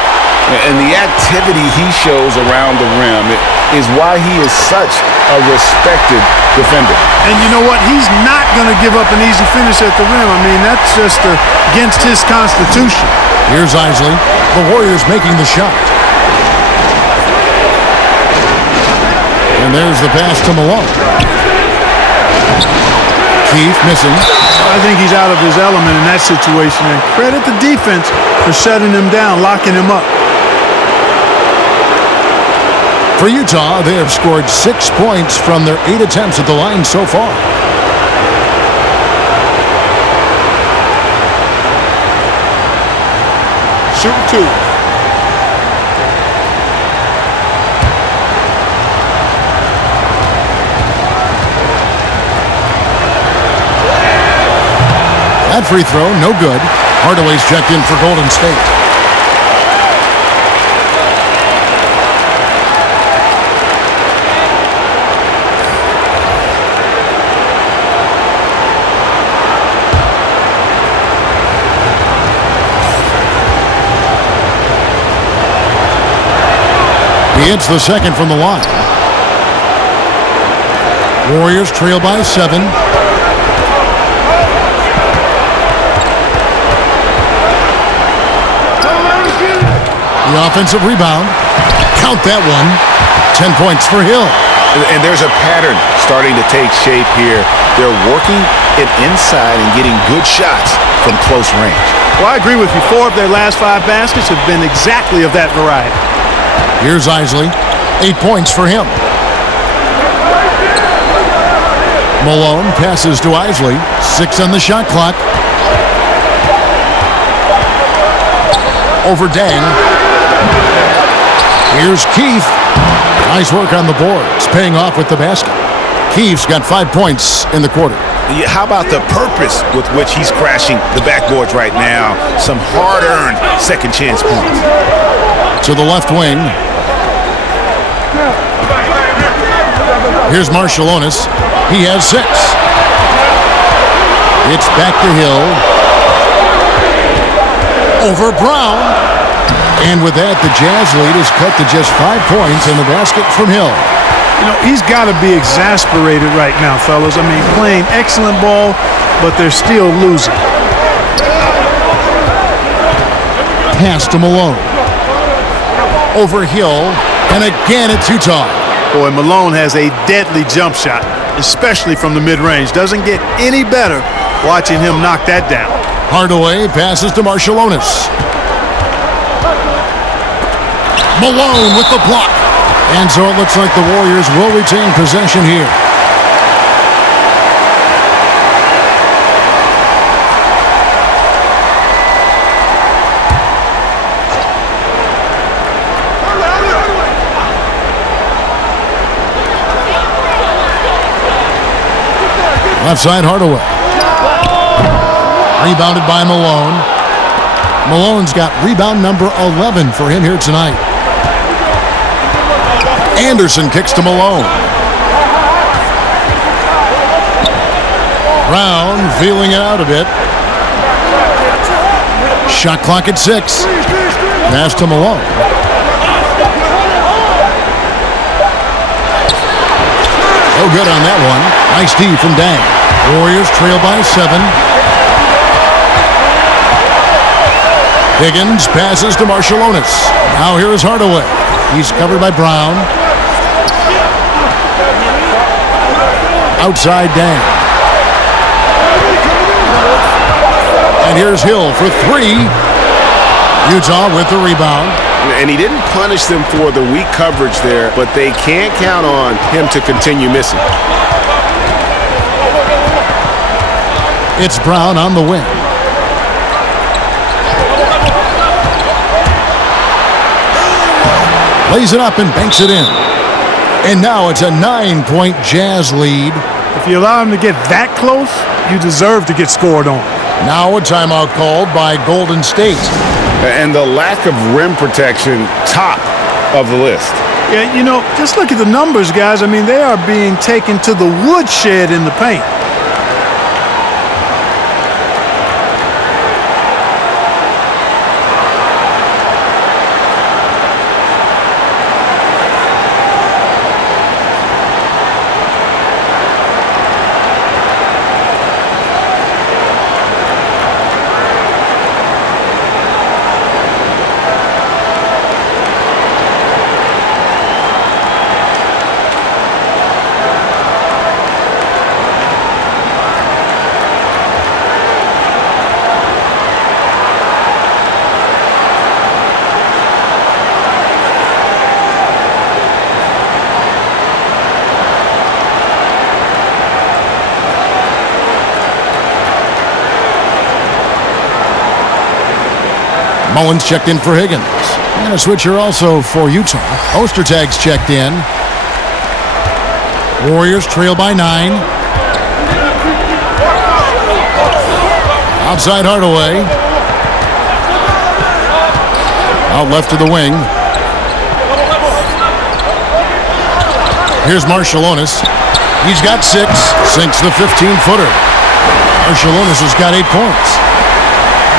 And the activity he shows around the rim is why he is such a respected defender. And you know what? He's not going to give up an easy finish at the rim. I mean, that's just against his constitution. Here's Isley. The Warriors making the shot. And there's the pass to Malone. Keith missing. I think he's out of his element in that situation. And credit the defense for shutting him down, locking him up. For Utah, they have scored 6 points from their 8 attempts at the line so far. Shooting two. That free throw, no good. Hardaway's checked in for Golden State. He hits the second from the line. Warriors trail by 7. The offensive rebound. Count that one. 10 points for Hill. And there's a pattern starting to take shape here. They're working it inside and getting good shots from close range. Well, I agree with you. 4 of their last 5 baskets have been exactly of that variety. Here's Isley. 8 points for him. Malone passes to Isley. 6 on the shot clock. Over Dang. Here's Keith. Nice work on the board. It's paying off with the basket. Keith's got 5 points in the quarter. How about the purpose with which he's crashing the backboards right now? Some hard-earned second chance points. To the left wing. Here's Marciulionis. He has 6. It's back to Hill. Over Brown. And with that, the Jazz lead is cut to just 5 points in the basket from Hill. You know, he's got to be exasperated right now, fellas. I mean, playing excellent ball, but they're still losing. Pass to Malone. Over Hill. And again, it's Utah. Boy, Malone has a deadly jump shot, especially from the mid-range. Doesn't get any better watching him knock that down. Hardaway passes to Marciulionis. Malone with the block. And so it looks like the Warriors will retain possession here. Left side, Hardaway. Rebounded by Malone. Malone's got rebound number 11 for him here tonight. Anderson kicks to Malone. Brown feeling it out a bit. Shot clock at 6. Pass to Malone. No good on that one. Nice D from Dang. Warriors trail by 7. Higgins passes to Marshallonis. Now here is Hardaway. He's covered by Brown. Outside Dang. And here's Hill for 3. Utah with the rebound. And he didn't punish them for the weak coverage there, but they can't count on him to continue missing. It's Brown on the wing. Lays it up and banks it in. And now it's a 9-point Jazz lead. If you allow him to get that close, you deserve to get scored on. Now a timeout called by Golden State. And the lack of rim protection, top of the list. Yeah, you know, just look at the numbers, guys. I mean, they are being taken to the woodshed in the paint. Mullins checked in for Higgins. And a switcher also for Utah. Ostertag's checked in. Warriors trail by 9. Outside Hardaway. Out left to the wing. Here's Marshallonis. He's got 6. Sinks the 15-footer. Marshallonis has got 8 points.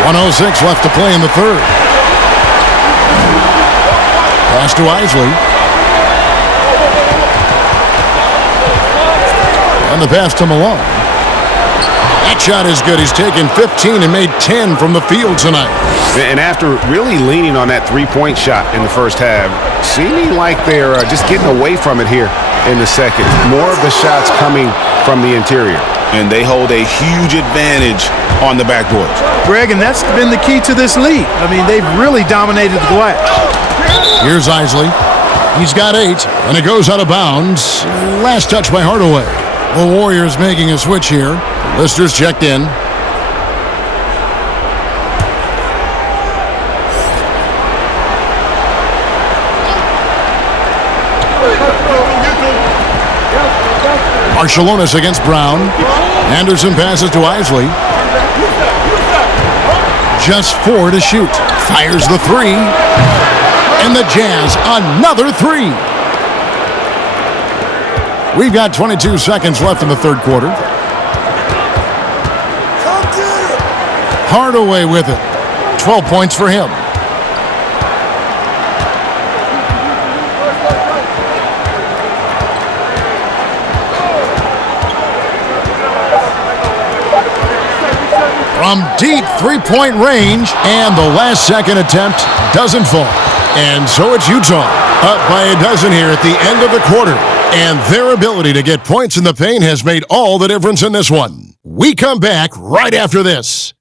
1:06 left to play in the third. Pass to Isley. And the pass to Malone. That shot is good. He's taken 15 and made 10 from the field tonight. And after really leaning on that three-point shot in the first half, seeming like they're just getting away from it here in the second. More of the shots coming from the interior. And they hold a huge advantage on the backboard. Greg, and that's been the key to this lead. I mean, they've really dominated the glass. Here's Isley. He's got 8, and it goes out of bounds. Last touch by Hardaway. The Warriors making a switch here. Lister's checked in. Marshallonis against Brown. Anderson passes to Isley. Just 4 to shoot. Fires the 3. And the Jazz, another 3. We've got 22 seconds left in the third quarter. Hardaway with it. 12 points for him. From deep three-point range, and the last second attempt doesn't fall. And so it's Utah, up by a dozen here at the end of the quarter. And their ability to get points in the paint has made all the difference in this one. We come back right after this.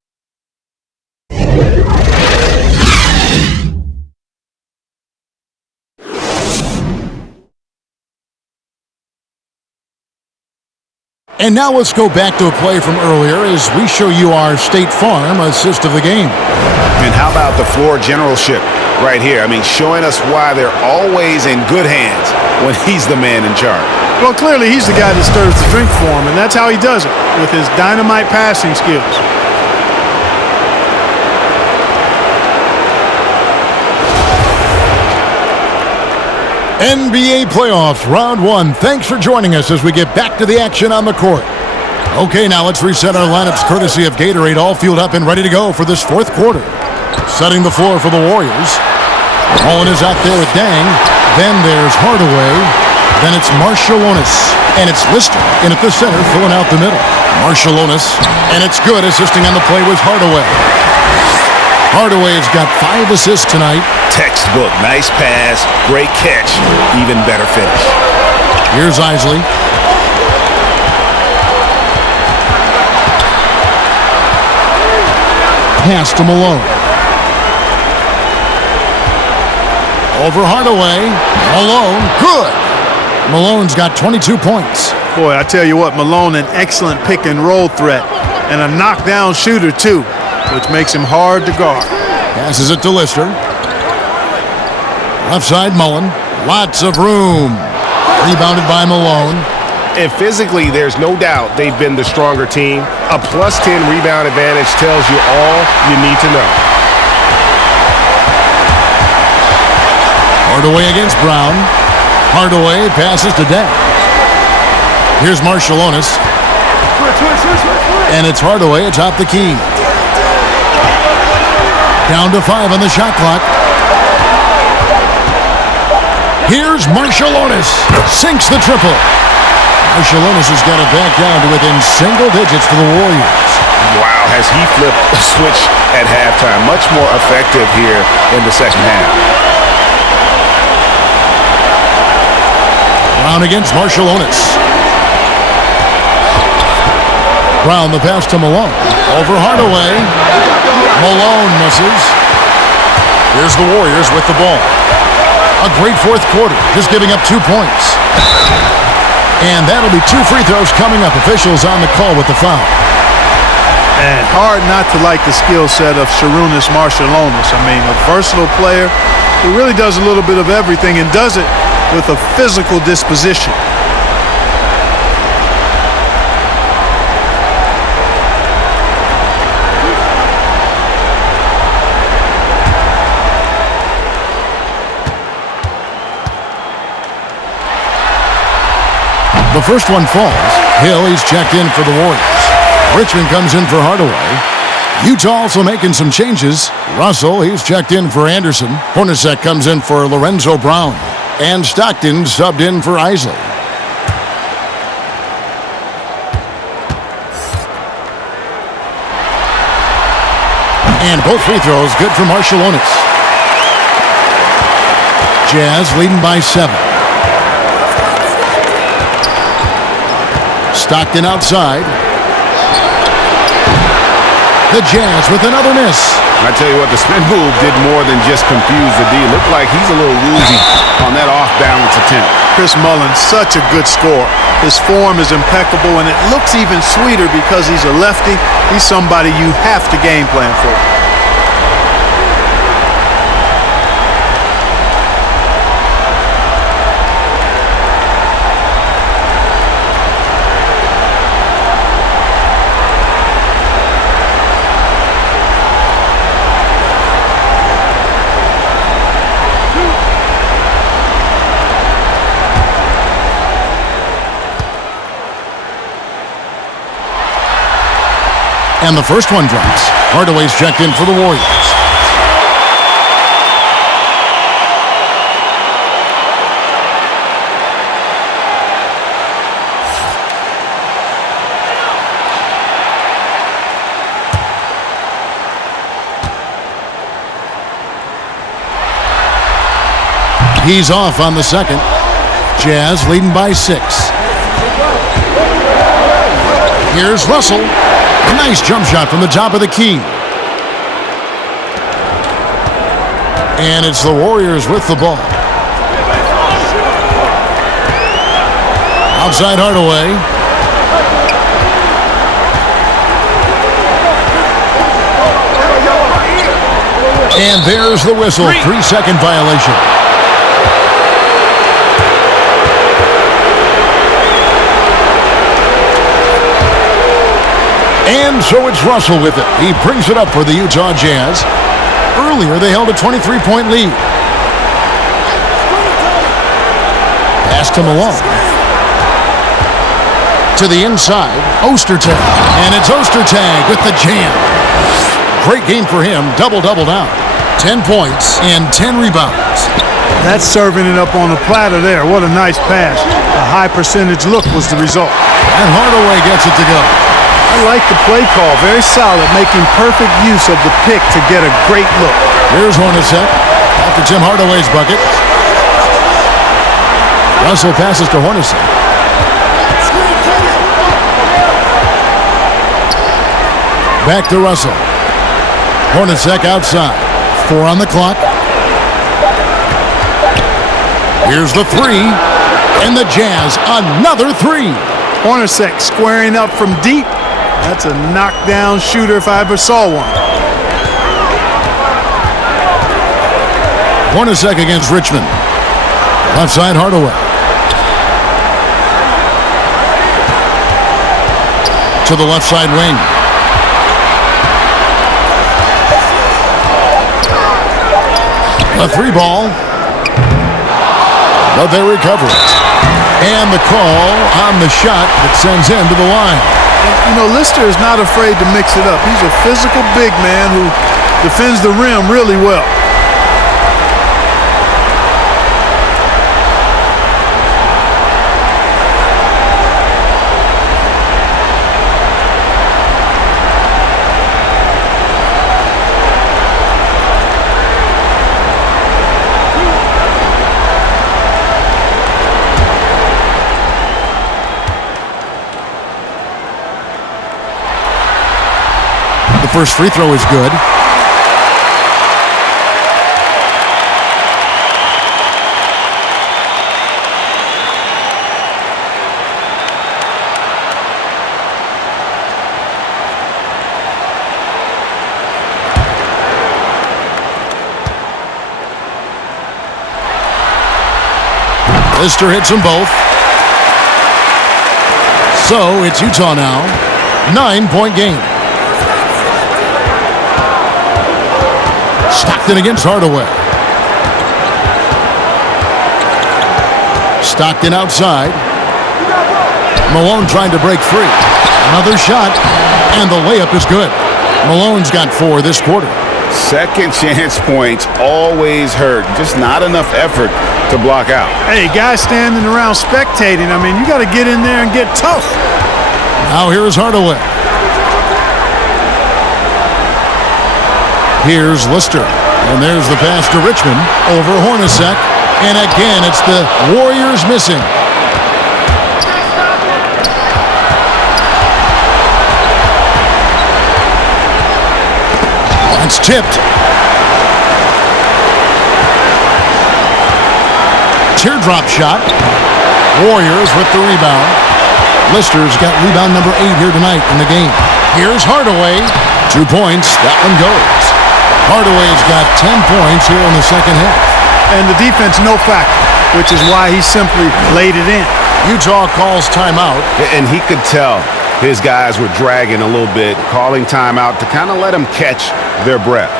And now let's go back to a play from earlier as we show you our State Farm assist of the game. And how about the floor generalship right here? I mean, showing us why they're always in good hands when he's the man in charge. Well, clearly he's the guy that stirs the drink for him, and that's how he does it, with his dynamite passing skills. NBA playoffs, round one. Thanks for joining us as we get back to the action on the court. Okay, now let's reset our lineups courtesy of Gatorade, all fueled up and ready to go for this fourth quarter. Setting the floor for the Warriors. Mullen is out there with Dang. Then there's Hardaway. Then it's Marshallonis. And it's Lister in at the center, filling out the middle. Marshallonis. And it's good. Assisting on the play was Hardaway. Hardaway's got 5 assists tonight. Textbook. Nice pass. Great catch. Even better finish. Here's Isley. Pass to Malone. Over Hardaway. Malone. Good. Malone's got 22 points. Boy, I tell you what, Malone, an excellent pick and roll threat. And a knockdown shooter, too, which makes him hard to guard. Passes it to Lister. Left side, Mullen. Lots of room. Rebounded by Malone. And physically, there's no doubt they've been the stronger team. A +10 rebound advantage tells you all you need to know. Hardaway against Brown. Hardaway passes to Deng. Here's Marshallonis. And it's Hardaway atop the key. Down to 5 on the shot clock. Here's Marshallonis. Sinks the triple. Marshallonis has got it back down to within single digits for the Warriors. Wow, has he flipped a switch at halftime. Much more effective here in the second half. Brown against Marshallonis. Brown the pass to Malone. Over Hardaway. Malone misses. Here's the Warriors with the ball. A great fourth quarter, just giving up 2 points. And that'll be 2 free throws coming up. Officials on the call with the foul. And hard not to like the skill set of Sarunas Marshallonis. I mean, a versatile player who really does a little bit of everything and does it with a physical disposition. The first one falls. Hill, he's checked in for the Warriors. Richmond comes in for Hardaway. Utah also making some changes. Russell, he's checked in for Anderson. Hornacek comes in for Lorenzo Brown. And Stockton subbed in for Isley. And both free throws good for Marshallonis. Jazz leading by 7. Stockton outside. The Jazz with another miss. I tell you what, the spin move did more than just confuse the D. Looked like he's a little woozy on that off-balance attempt. Chris Mullen, such a good scorer. His form is impeccable, and it looks even sweeter because he's a lefty. He's somebody you have to game plan for. And the first one drops. Hardaway's checked in for the Warriors. He's off on the second. Jazz leading by 6. Here's Russell. A nice jump shot from the top of the key. And it's the Warriors with the ball. Outside Hardaway. And there's the whistle. 3-second violation. And so it's Russell with it. He brings it up for the Utah Jazz. Earlier, they held a 23-point lead. Pass to Malone. To the inside, Ostertag. And it's Ostertag with the jam. Great game for him. Double-double down. 10 points and 10 rebounds. That's serving it up on the platter there. What a nice pass. A high percentage look was the result. And Hardaway gets it to go. I like the play call. Very solid, making perfect use of the pick to get a great look. Here's Hornacek after Tim Hardaway's bucket. Russell passes to Hornacek. Back to Russell. Hornacek outside. 4 on the clock. Here's the 3. And the Jazz, another 3. Hornacek squaring up from deep. That's a knockdown shooter if I ever saw one. Hornacek against Richmond. Left side, Hardaway. To the left side wing. A 3 ball. But they recover it. And the call on the shot that sends him to the line. You know, Lister is not afraid to mix it up. He's a physical big man who defends the rim really well. The first free throw is good. Lister hits them both. So it's Utah now. 9-point game. Stockton against Hardaway. Stockton outside. Malone trying to break free. Another shot, and the layup is good. Malone's got 4 this quarter. Second chance points always hurt. Just not enough effort to block out. Hey, guys standing around spectating. I mean, you got to get in there and get tough. Now here is Hardaway. Here's Lister. And there's the pass to Richmond over Hornacek. And again, it's the Warriors missing. It's tipped. Teardrop shot. Warriors with the rebound. Lister's got rebound number 8 here tonight in the game. Here's Hardaway. 2 points. That one goes. Hardaway's got 10 points here in the second half. And the defense no factor, which is why he simply laid it in. Utah calls timeout. And he could tell his guys were dragging a little bit, calling timeout to kind of let them catch their breath.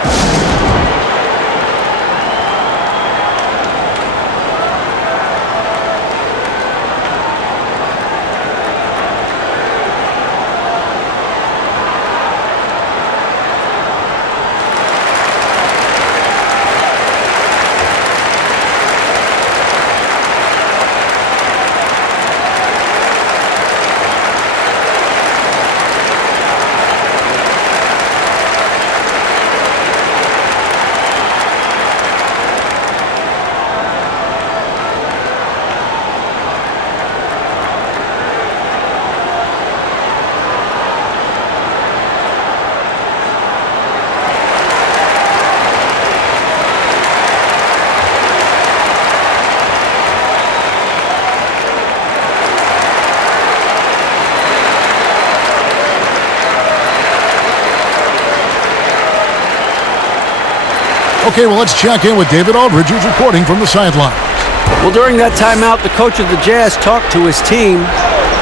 Okay, well, let's check in with David Aldridge, who's reporting from the sideline. Well, during that timeout, the coach of the Jazz talked to his team.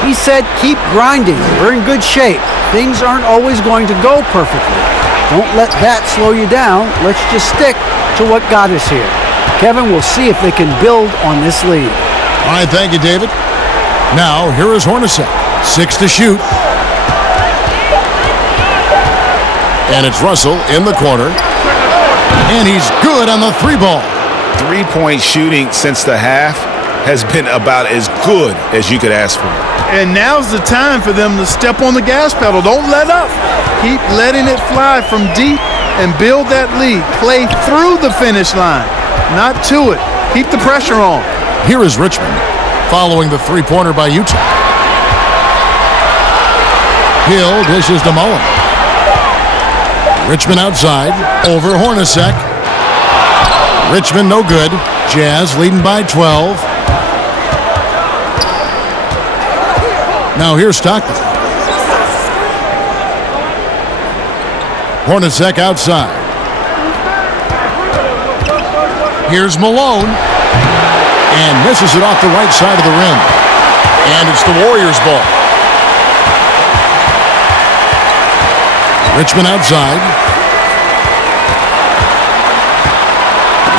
He said, keep grinding. We're in good shape. Things aren't always going to go perfectly. Don't let that slow you down. Let's just stick to what got us here. Kevin, we'll see if they can build on this lead. All right, thank you, David. Now, here is Hornacek. 6 to shoot. And it's Russell in the corner. And he's good on the 3-ball. Three-point shooting since the half has been about as good as you could ask for. And now's the time for them to step on the gas pedal. Don't let up. Keep letting it fly from deep and build that lead. Play through the finish line, not to it. Keep the pressure on. Here is Richmond following the three-pointer by Utah. Hill dishes to Mullen. Richmond outside, over Hornacek. Richmond no good. Jazz leading by 12. Now here's Stockton. Hornacek outside. Here's Malone. And misses it off the right side of the rim. And it's the Warriors' ball. Richmond outside.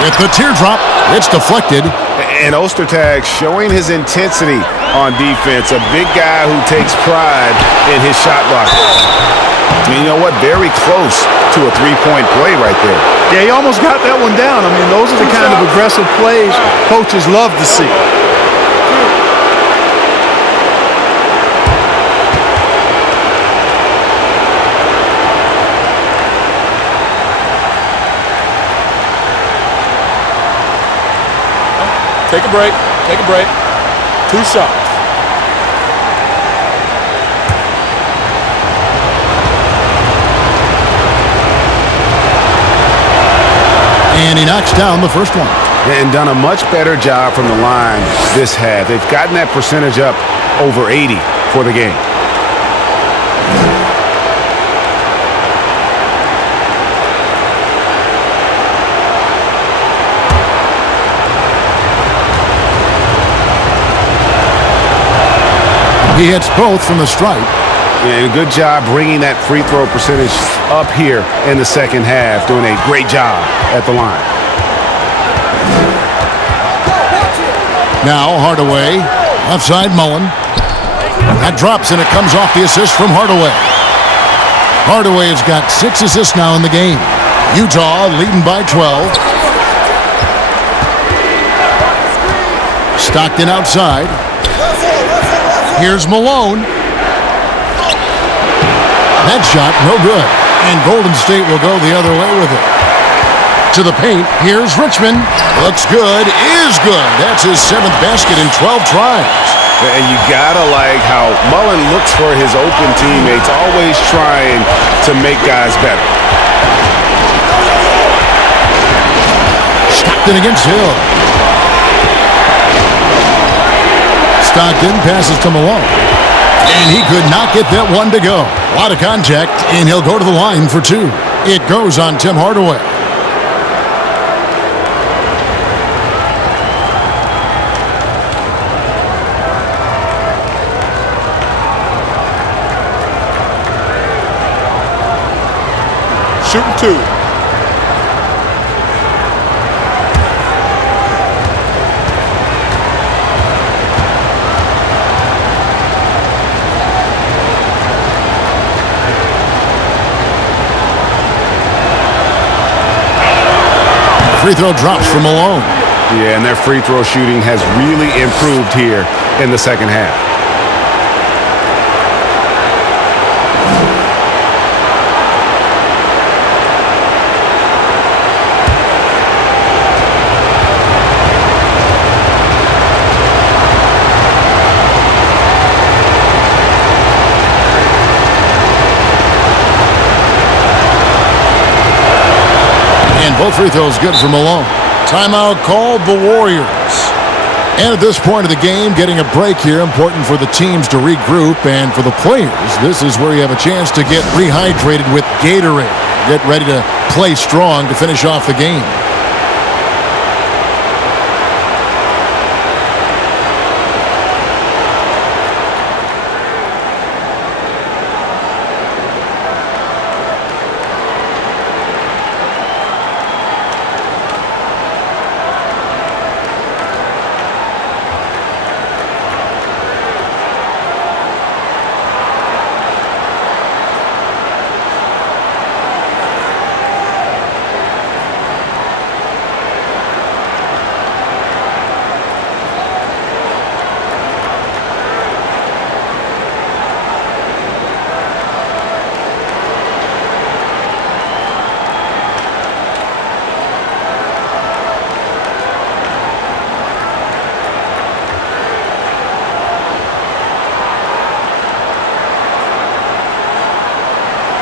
With the teardrop, it's deflected. And Ostertag showing his intensity on defense. A big guy who takes pride in his shot blocking. And you know what? Very close to a three-point play right there. Yeah, he almost got that one down. I mean, those are the kind of aggressive plays coaches love to see. Take a break. Take a break. 2 shots. And he knocks down the first one. And done a much better job from the line this half. They've gotten that percentage up over 80 for the game. He hits both from the stripe. And good job bringing that free throw percentage up here in the second half. Doing a great job at the line. Now Hardaway, offside Mullen. That drops and it comes off the assist from Hardaway. Hardaway has got 6 assists now in the game. Utah leading by 12. Stockton outside. Here's Malone. That shot, no good. And Golden State will go the other way with it. To the paint, here's Richmond. Looks good, is good. That's his 7th basket in 12 tries. And you gotta like how Mullen looks for his open teammates, always trying to make guys better. Stockton against Hill. Stockton passes to Malone. And he could not get that one to go. A lot of contact, and he'll go to the line for 2. It goes on Tim Hardaway. Shooting 2. Free throw drops from Malone. Yeah, and their free throw shooting has really improved here in the second half. Both free throws good for Malone. Timeout called the Warriors. And at this point of the game, getting a break here, important for the teams to regroup. And for the players, this is where you have a chance to get rehydrated with Gatorade. Get ready to play strong to finish off the game.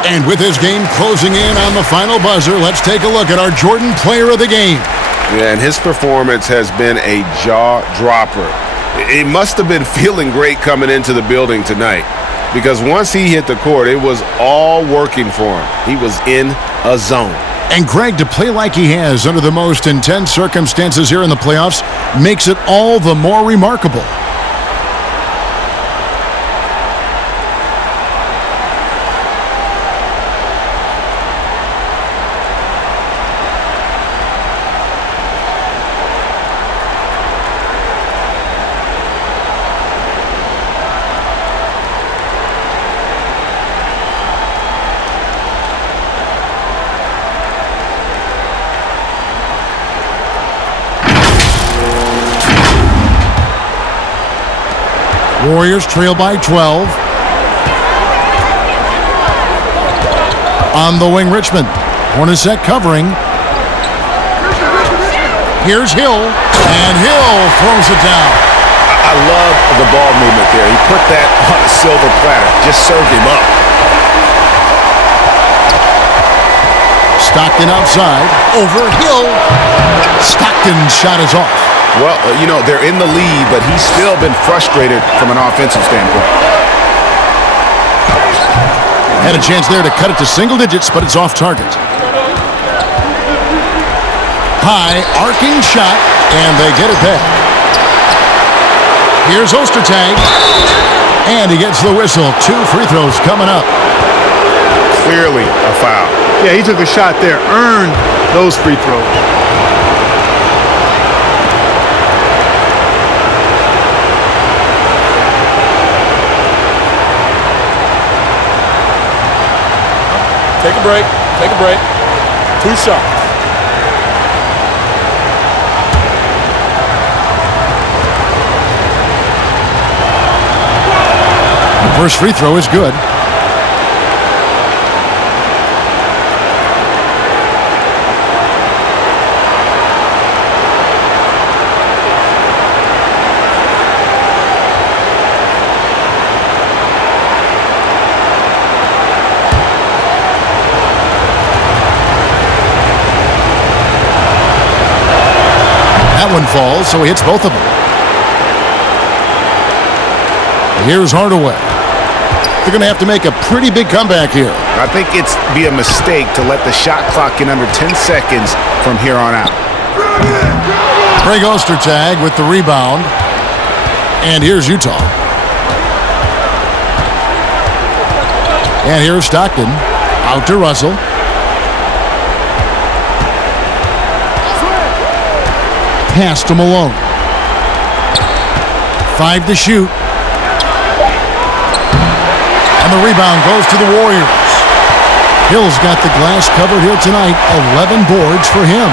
And with this game closing in on the final buzzer, let's take a look at our Jordan Player of the Game. Yeah, and his performance has been a jaw-dropper. It must have been feeling great coming into the building tonight, because once he hit the court, it was all working for him. He was in a zone. And Greg, to play like he has under the most intense circumstances here in the playoffs makes it all the more remarkable. Warriors trail by 12. On the wing, Richmond. Hornacek covering. Here's Hill, and Hill throws it down. I love the ball movement there. He put that on a silver platter. Just served him up. Stockton outside. Over Hill. Stockton's shot is off. Well, you know, they're in the lead, but he's still been frustrated from an offensive standpoint. Had a chance there to cut it to single digits, but it's off target. High, arcing shot, and they get it back. Here's Ostertag, and he gets the whistle. 2 free throws coming up. Clearly a foul. Yeah, he took a shot there, earned those free throws. Take a break. Take a break. 2 shots. First free throw is good. That one falls, so he hits both of them. Here's Hardaway. They're going to have to make a pretty big comeback here. I think it's be a mistake to let the shot clock in under 10 seconds from here on out. Greg Ostertag with the rebound. And here's Utah. And here's Stockton. Out to Russell. Pass to Malone. 5 to shoot. And the rebound goes to the Warriors. Hill's got the glass covered here tonight. 11 boards for him.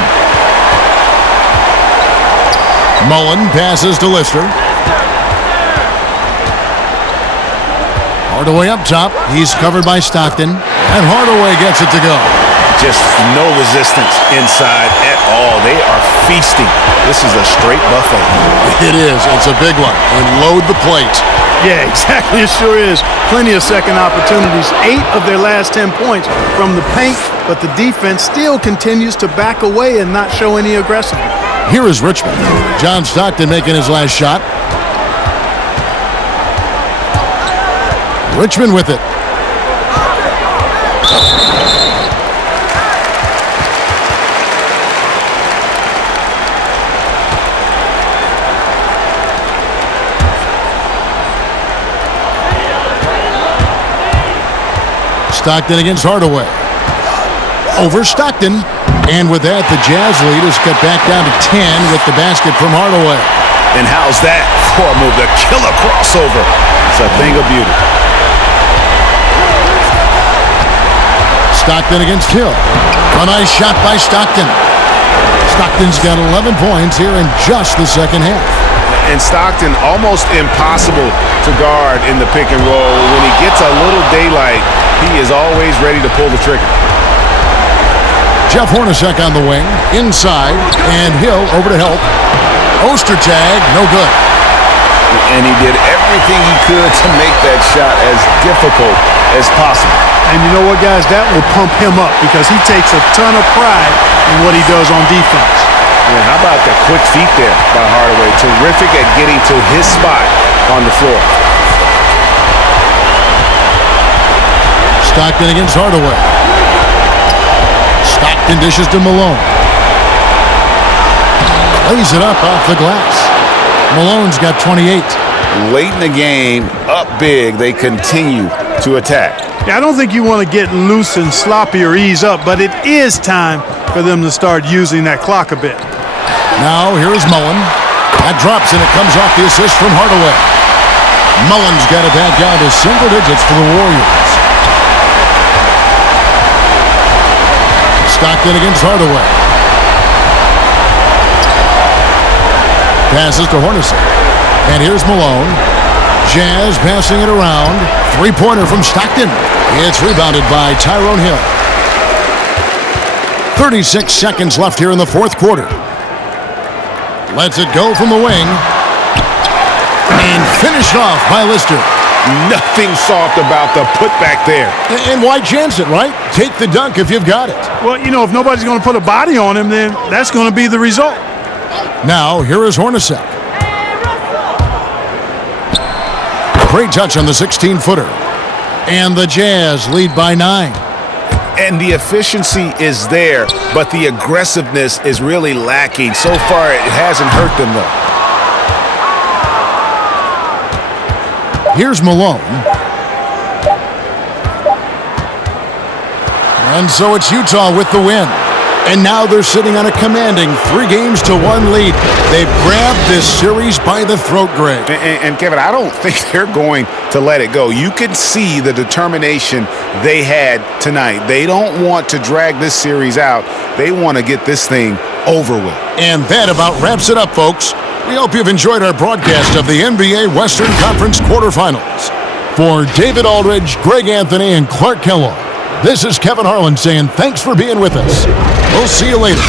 Mullen passes to Lister. Hardaway up top. He's covered by Stockton. And Hardaway gets it to go. Just no resistance inside at all. They are feasting. This is a straight buffet. It is. It's a big one. And load the plate. Yeah, exactly. It sure is. Plenty of second opportunities. 8 of their last 10 points from the paint, but the defense still continues to back away and not show any aggressiveness. Here is Richmond. John Stockton making his last shot. Richmond with it. Stockton against Hardaway. Over Stockton. And with that, the Jazz lead is cut back down to 10 with the basket from Hardaway. And how's that for a move? The killer crossover. It's a thing of beauty. Stockton against Hill. A nice shot by Stockton. Stockton's got 11 points here in just the second half. And Stockton almost impossible to guard in the pick and roll. When he gets a little daylight, he is always ready to pull the trigger. Jeff Hornacek on the wing, inside, and Hill over to help. Ostertag, no good. And he did everything he could to make that shot as difficult as possible. And you know what, guys? That will pump him up because he takes a ton of pride in what he does on defense. Yeah, how about the quick feet there by Hardaway? Terrific at getting to his spot on the floor. Stockton against Hardaway. Stockton dishes to Malone. Lays it up off the glass. Malone's got 28. Late in the game, up big, they continue to attack. Yeah, I don't think you want to get loose and sloppy or ease up, but it is time for them to start using that clock a bit. Now, here is Mullen. That drops, and it comes off the assist from Hardaway. Mullen's got it back down to single digits for the Warriors. Stockton against Hardaway. Passes to Hornacek. And here's Malone. Jazz passing it around. Three-pointer from Stockton. It's rebounded by Tyrone Hill. 36 seconds left here in the fourth quarter. Lets it go from the wing. And finished off by Lister. Nothing soft about the putback there. And why chance it, right? Take the dunk if you've got it. Well, you know, if nobody's going to put a body on him, then that's going to be the result. Now, here is Hornacek. Great touch on the 16-footer. And the Jazz lead by 9. And the efficiency is there, but the aggressiveness is really lacking. So far, it hasn't hurt them, though. Here's Malone. And so it's Utah with the win. And now they're sitting on a commanding 3-1 lead. They've grabbed this series by the throat, Greg. And Kevin, I don't think they're going to let it go. You can see the determination they had tonight. They don't want to drag this series out. They want to get this thing over with. And that about wraps it up, folks. We hope you've enjoyed our broadcast of the NBA Western Conference quarterfinals. For David Aldridge, Greg Anthony, and Clark Kellogg, this is Kevin Harlan saying thanks for being with us. We'll see you later.